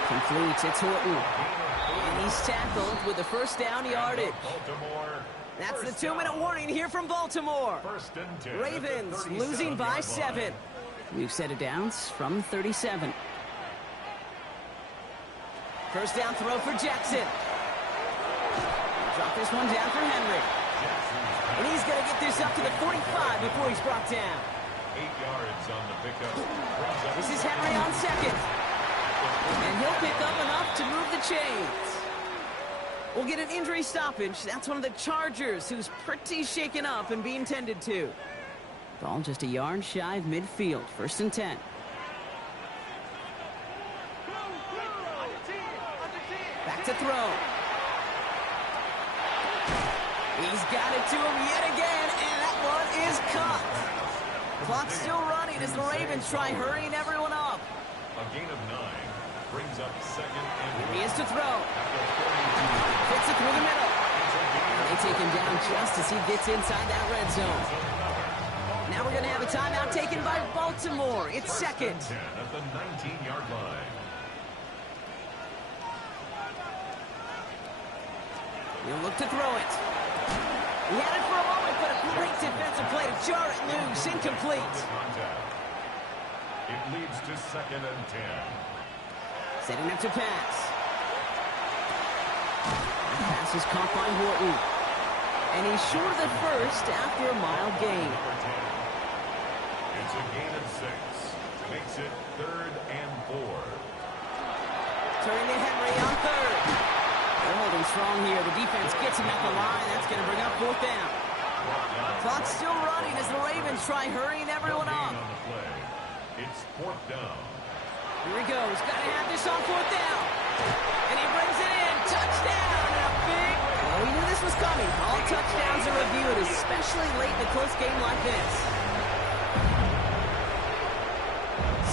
Completes. It's Horton. And he's tackled with the 1st down yardage. Baltimore. That's the 2-minute warning here from Baltimore. 1st and 10. Ravens losing by 7. We've set it downs from 37. 1st down throw for Jackson. Drop this one down for Henry. And he's going to get this up to the 45 before he's brought down. 8 yards on the pickup. This is Henry on 2nd. And he'll pick up enough to move the chains. We'll get an injury stoppage. That's one of the Chargers who's pretty shaken up and being tended to. Ball just a yard shy of midfield. 1st and 10. Back to throw. He's got it to him yet again, and that one is caught. Clock's still running as the Ravens try hurrying everyone up. A gain of 9 brings up 2nd and Here he is to throw. Fits it through the middle. They take him down just as he gets inside that red zone. Now we're going to have a timeout taken by Baltimore. It's 2nd. 10 at the 19-yard line. He'll look to throw it. He had it for a moment, but a great defensive play to jar it loose. Incomplete. It leads to 2nd and 10. Setting up to pass. The pass is caught by Horton. And he's short of the 1st after a mild gain. It's a gain of 6. Makes it 3rd and 4. Turning to Henry on 3rd. They're holding strong here. The defense gets him at the line. That's going to bring up 4th down. Clock's still running as the Ravens try hurrying everyone up. On the play. It's 4th down. Here he goes. Got to have this on 4th down. And he brings it in. Touchdown. And a big... Well, we knew this was coming. All touchdowns are reviewed, especially late in a close game like this.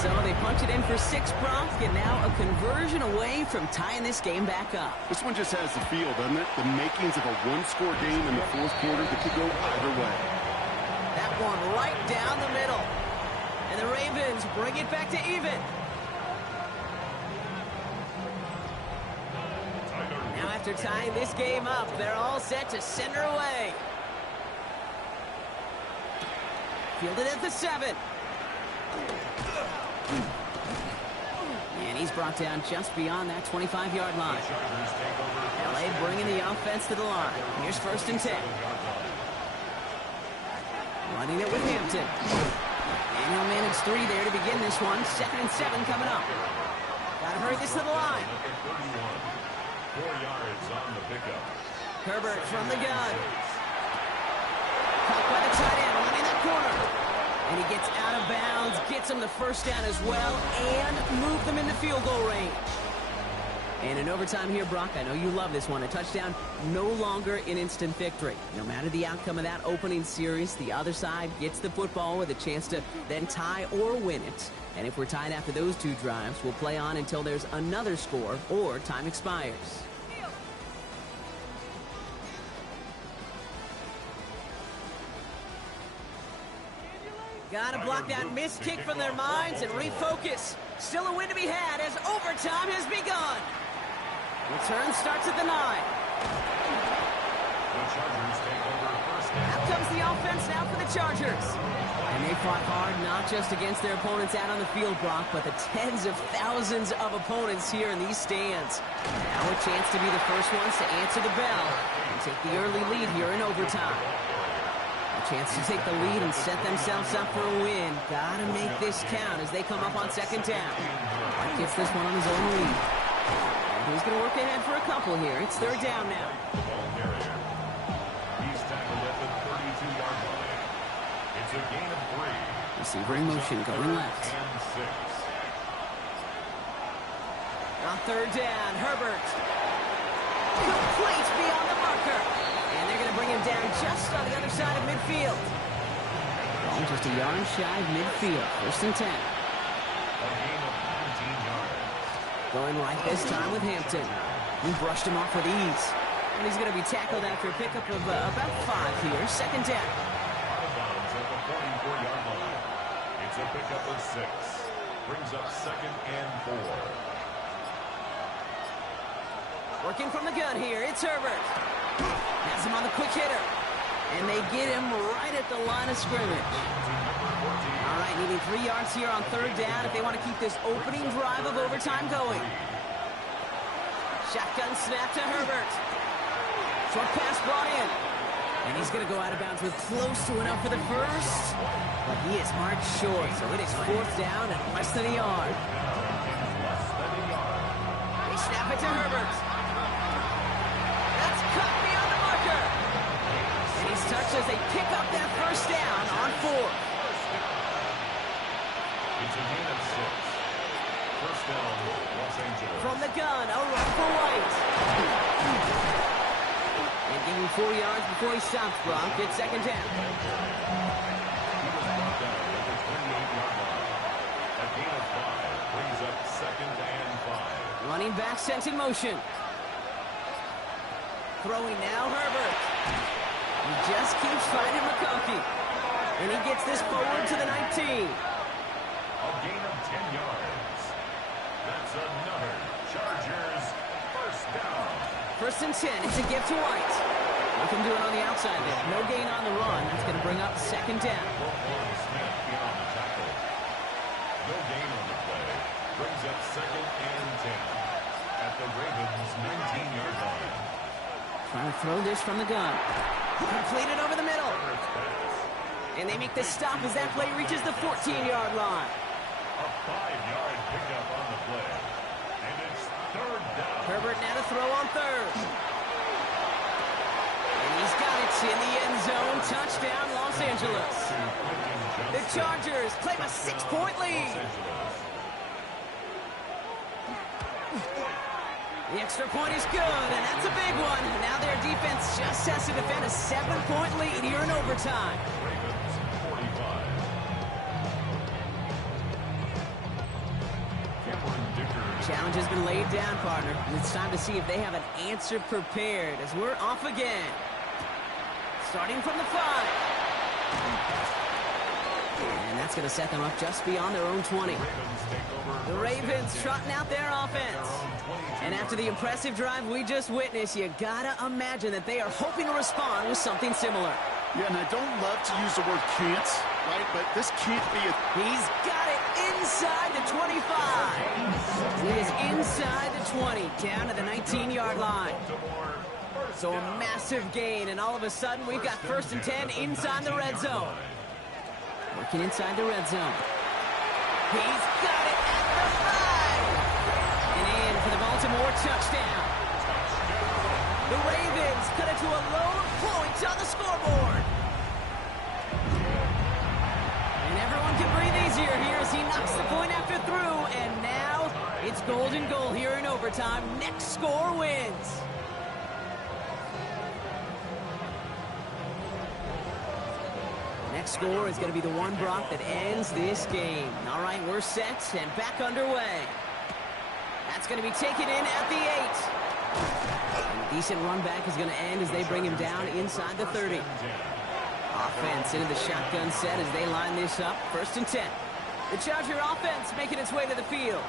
So they punch it in for 6, Brock, and now a conversion away from tying this game back up. This one just has the feel, doesn't it? The makings of a one-score game in the 4th quarter that could go either way. That one right down the middle. And the Ravens bring it back to even. Now after tying this game up, they're all set to send her away. Fielded at the 7. And he's brought down just beyond that 25-yard line. LA bringing the offense to the line. Here's 1st and 10. Running it with Hampton. And he'll manage 3 there to begin this one. 2nd and 7 coming up. Gotta hurry this to the line. 4 yards on the pickup. Herbert from the gun. Caught by the tight end, running that corner. And he gets out of bounds, gets him the 1st down as well, and moved them into field goal range. And in overtime here, Brock, I know you love this one. A touchdown, no longer an instant victory. No matter the outcome of that opening series, the other side gets the football with a chance to then tie or win it. And if we're tied after those 2 drives, we'll play on until there's another score or time expires. Gotta block that missed kick from their minds and refocus. Still a win to be had as overtime has begun. Return starts at the 9. Out comes the offense now for the Chargers. And they fought hard not just against their opponents out on the field, Brock, but the tens of thousands of opponents here in these stands. Now a chance to be the first ones to answer the bell and take the early lead here in overtime. Chance to take the lead and set themselves up for a win. Gotta make this count as they come up on 2nd down. White gets this one on his own lead. And he's gonna work ahead for a couple here. It's 3rd down now. He's tackled at the 32-yard line. It's a gain of 3. Receiver in motion going left. And 6. On 3rd down, Herbert. Complete beyond the marker. And they're going to bring him down just on the other side of midfield. Ball just a yard shy of midfield. 1st and 10. A gain of 19 yards. Going right this time with Hampton. He brushed him off with ease. And he's going to be tackled after a pickup of about 5 here. 2nd down. Out of bounds at the 44-yard line. It's a pickup of 6. Brings up 2nd and 4. Working from the gun here, it's Herbert. Has him on the quick hitter. And they get him right at the line of scrimmage. All right, needing 3 yards here on 3rd down if they want to keep this opening drive of overtime going. Shotgun snap to Herbert. Short pass brought in. And he's going to go out of bounds with close to enough for the first. But he is marked short, so it is 4th down and less than a yard. They snap it to Herbert. That's cut beyond the marker. And he's touched as they pick up that 1st down on 4th. It's a gain of 6. 1st down, Los Angeles. From the gun, a run for White. And give him 4 yards before he stops, Brock. It's 2nd down. He was brought down at the 28-yard line. A gain of 5 brings up 2nd and 5. Running back sent in motion. Throwing now, Herbert. He just keeps finding McConkey. And he gets this forward to the 19. A gain of 10 yards. That's another Chargers 1st down. 1st and 10. It's a gift to White. They can do it on the outside there. No gain on the run. That's going to bring up 2nd down. Roquan Smith in on the tackle. No gain on the play. Brings up 2nd and 10. At the Ravens' 19-yard line. Trying to throw this from the gun. Completed over the middle. And they make the stop as that play reaches the 14-yard line. A 5-yard pickup on the play. And it's 3rd down. Herbert now to throw on 3rd. And he's got it in the end zone. Touchdown, Los Angeles. The Chargers claim a 6-point lead. The extra point is good, and that's a big one. Now their defense just has to defend a 7-point lead here in overtime. Ravens 45. Cameron Dicker. Challenge has been laid down, partner, and it's time to see if they have an answer prepared as we're off again. Starting from the 5. And that's going to set them up just beyond their own 20. The Ravens trotting out their offense. And after the impressive drive we just witnessed, you gotta imagine that they are hoping to respond with something similar. Yeah, and I don't love to use the word can't, right? But this can't be a... He's got it inside the 25. He is inside the 20, down to the 19-yard line. So a massive gain, and all of a sudden we've got 1st and 10 inside the red zone. Working inside the red zone. He's got it at the 5. And in for the Baltimore touchdown. The Ravens cut it to a load of points on the scoreboard. And everyone can breathe easier here as he knocks the point after through. And now it's golden goal here in overtime. Next score wins. Next score is going to be the one, Brock, that ends this game. All right, we're set and back underway. That's going to be taken in at the 8. And a decent run back is going to end as they bring him down inside the 30. Offense into the shotgun set as they line this up. 1st and 10. The Charger offense making its way to the field.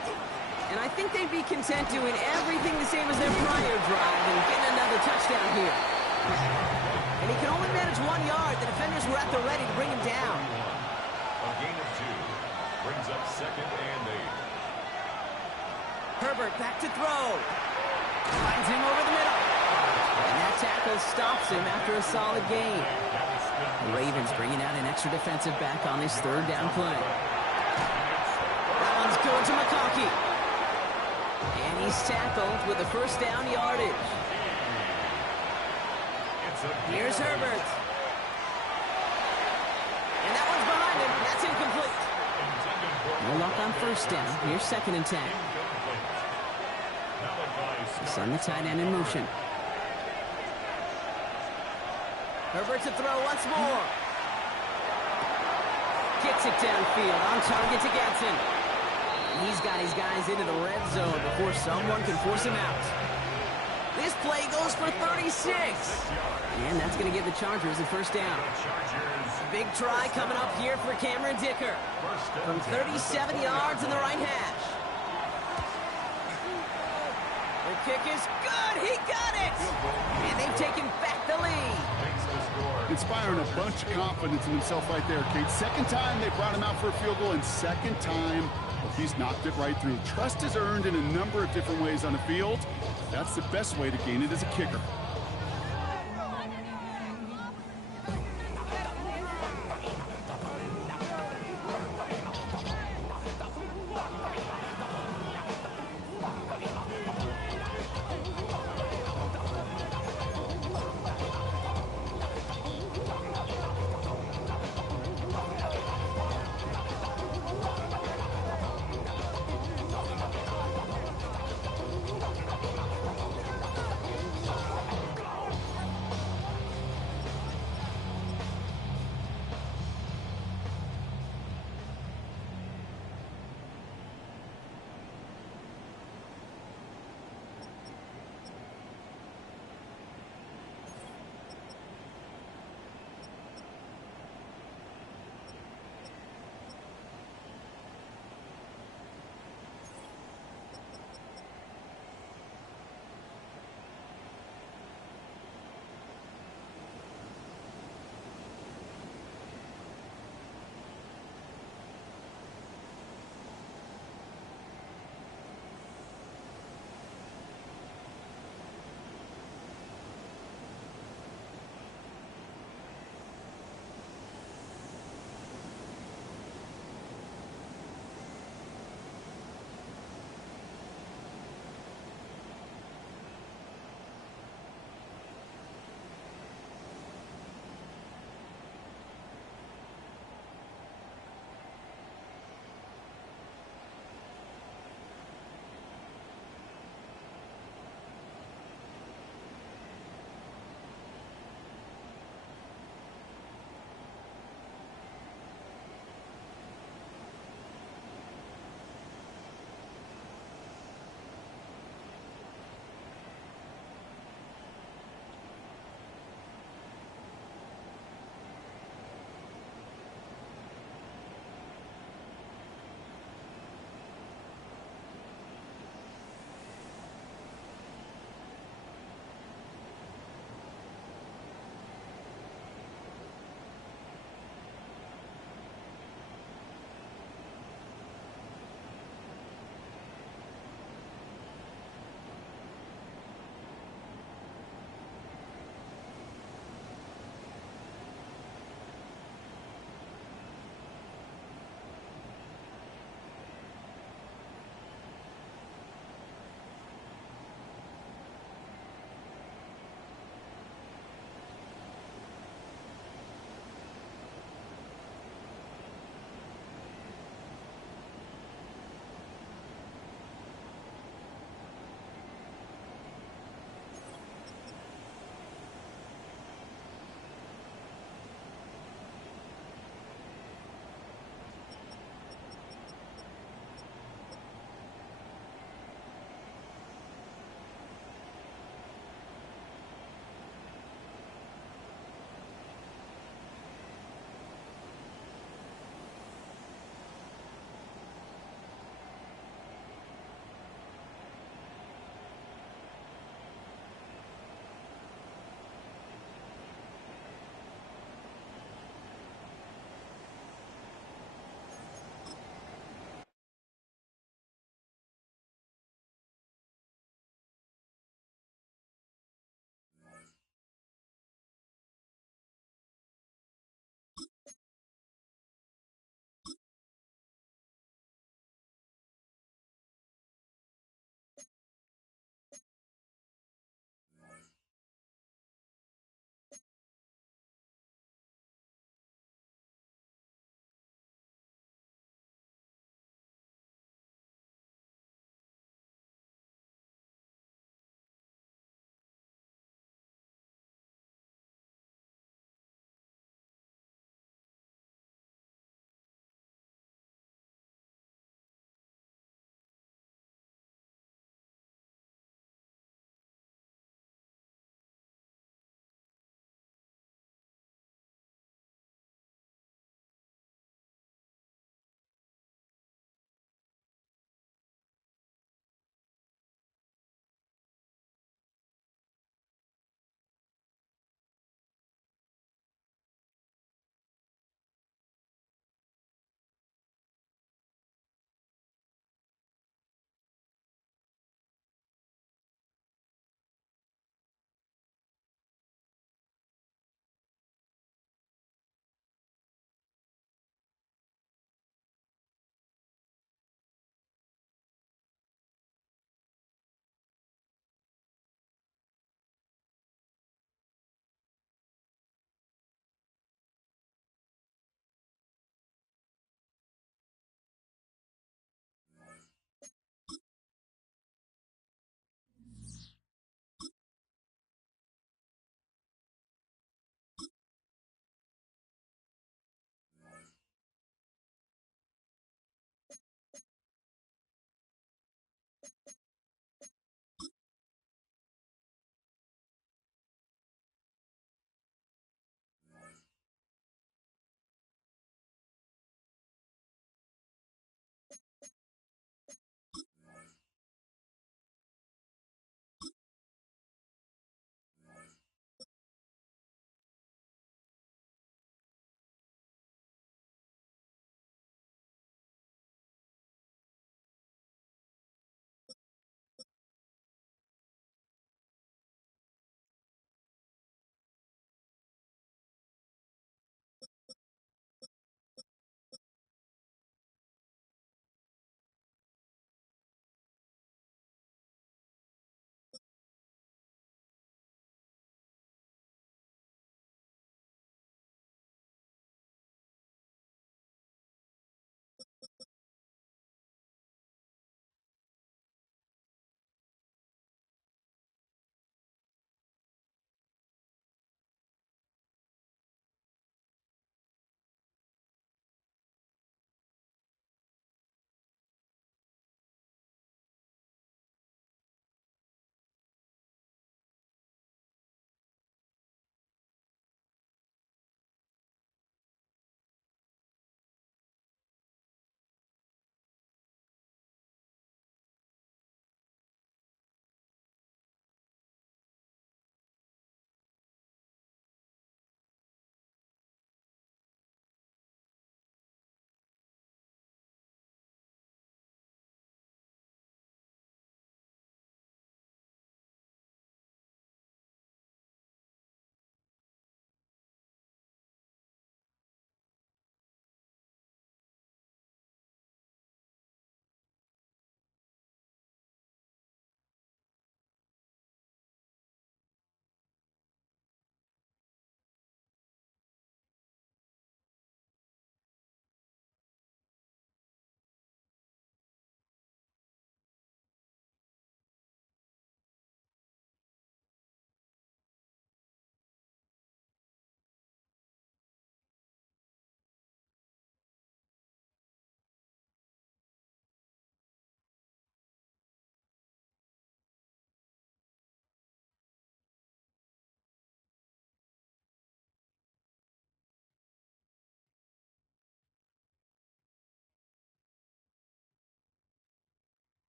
And I think they'd be content doing everything the same as their prior drive and getting another touchdown here. And he can only manage 1 yard. The defenders were at the ready to bring him down. A gain of 2 brings up 2nd and 8. Herbert back to throw. Finds him over the middle. And that tackle stops him after a solid gain. The Ravens bringing out an extra defensive back on this 3rd down play. That one's going to McConkey. And he's tackled with the 1st down yardage. Here's Herbert. And that one's behind him. That's incomplete. No luck on 1st down. Here's 2nd and 10. Send the tight end in motion. Herbert to throw once more. Kicks it downfield. On target to Gatson. He's got his guys into the red zone before someone can force him out. This play goes for 36. And that's going to give the Chargers a 1st down. Big try coming up here for Cameron Dicker. From 37 yards in the right hash. The kick is good. He got it. And they've taken back the lead. Inspiring a bunch of confidence in himself right there, Kate. 2nd time they brought him out for a field goal, and 2nd time, well, he's knocked it right through. Trust is earned in a number of different ways on the field. That's the best way to gain it as a kicker.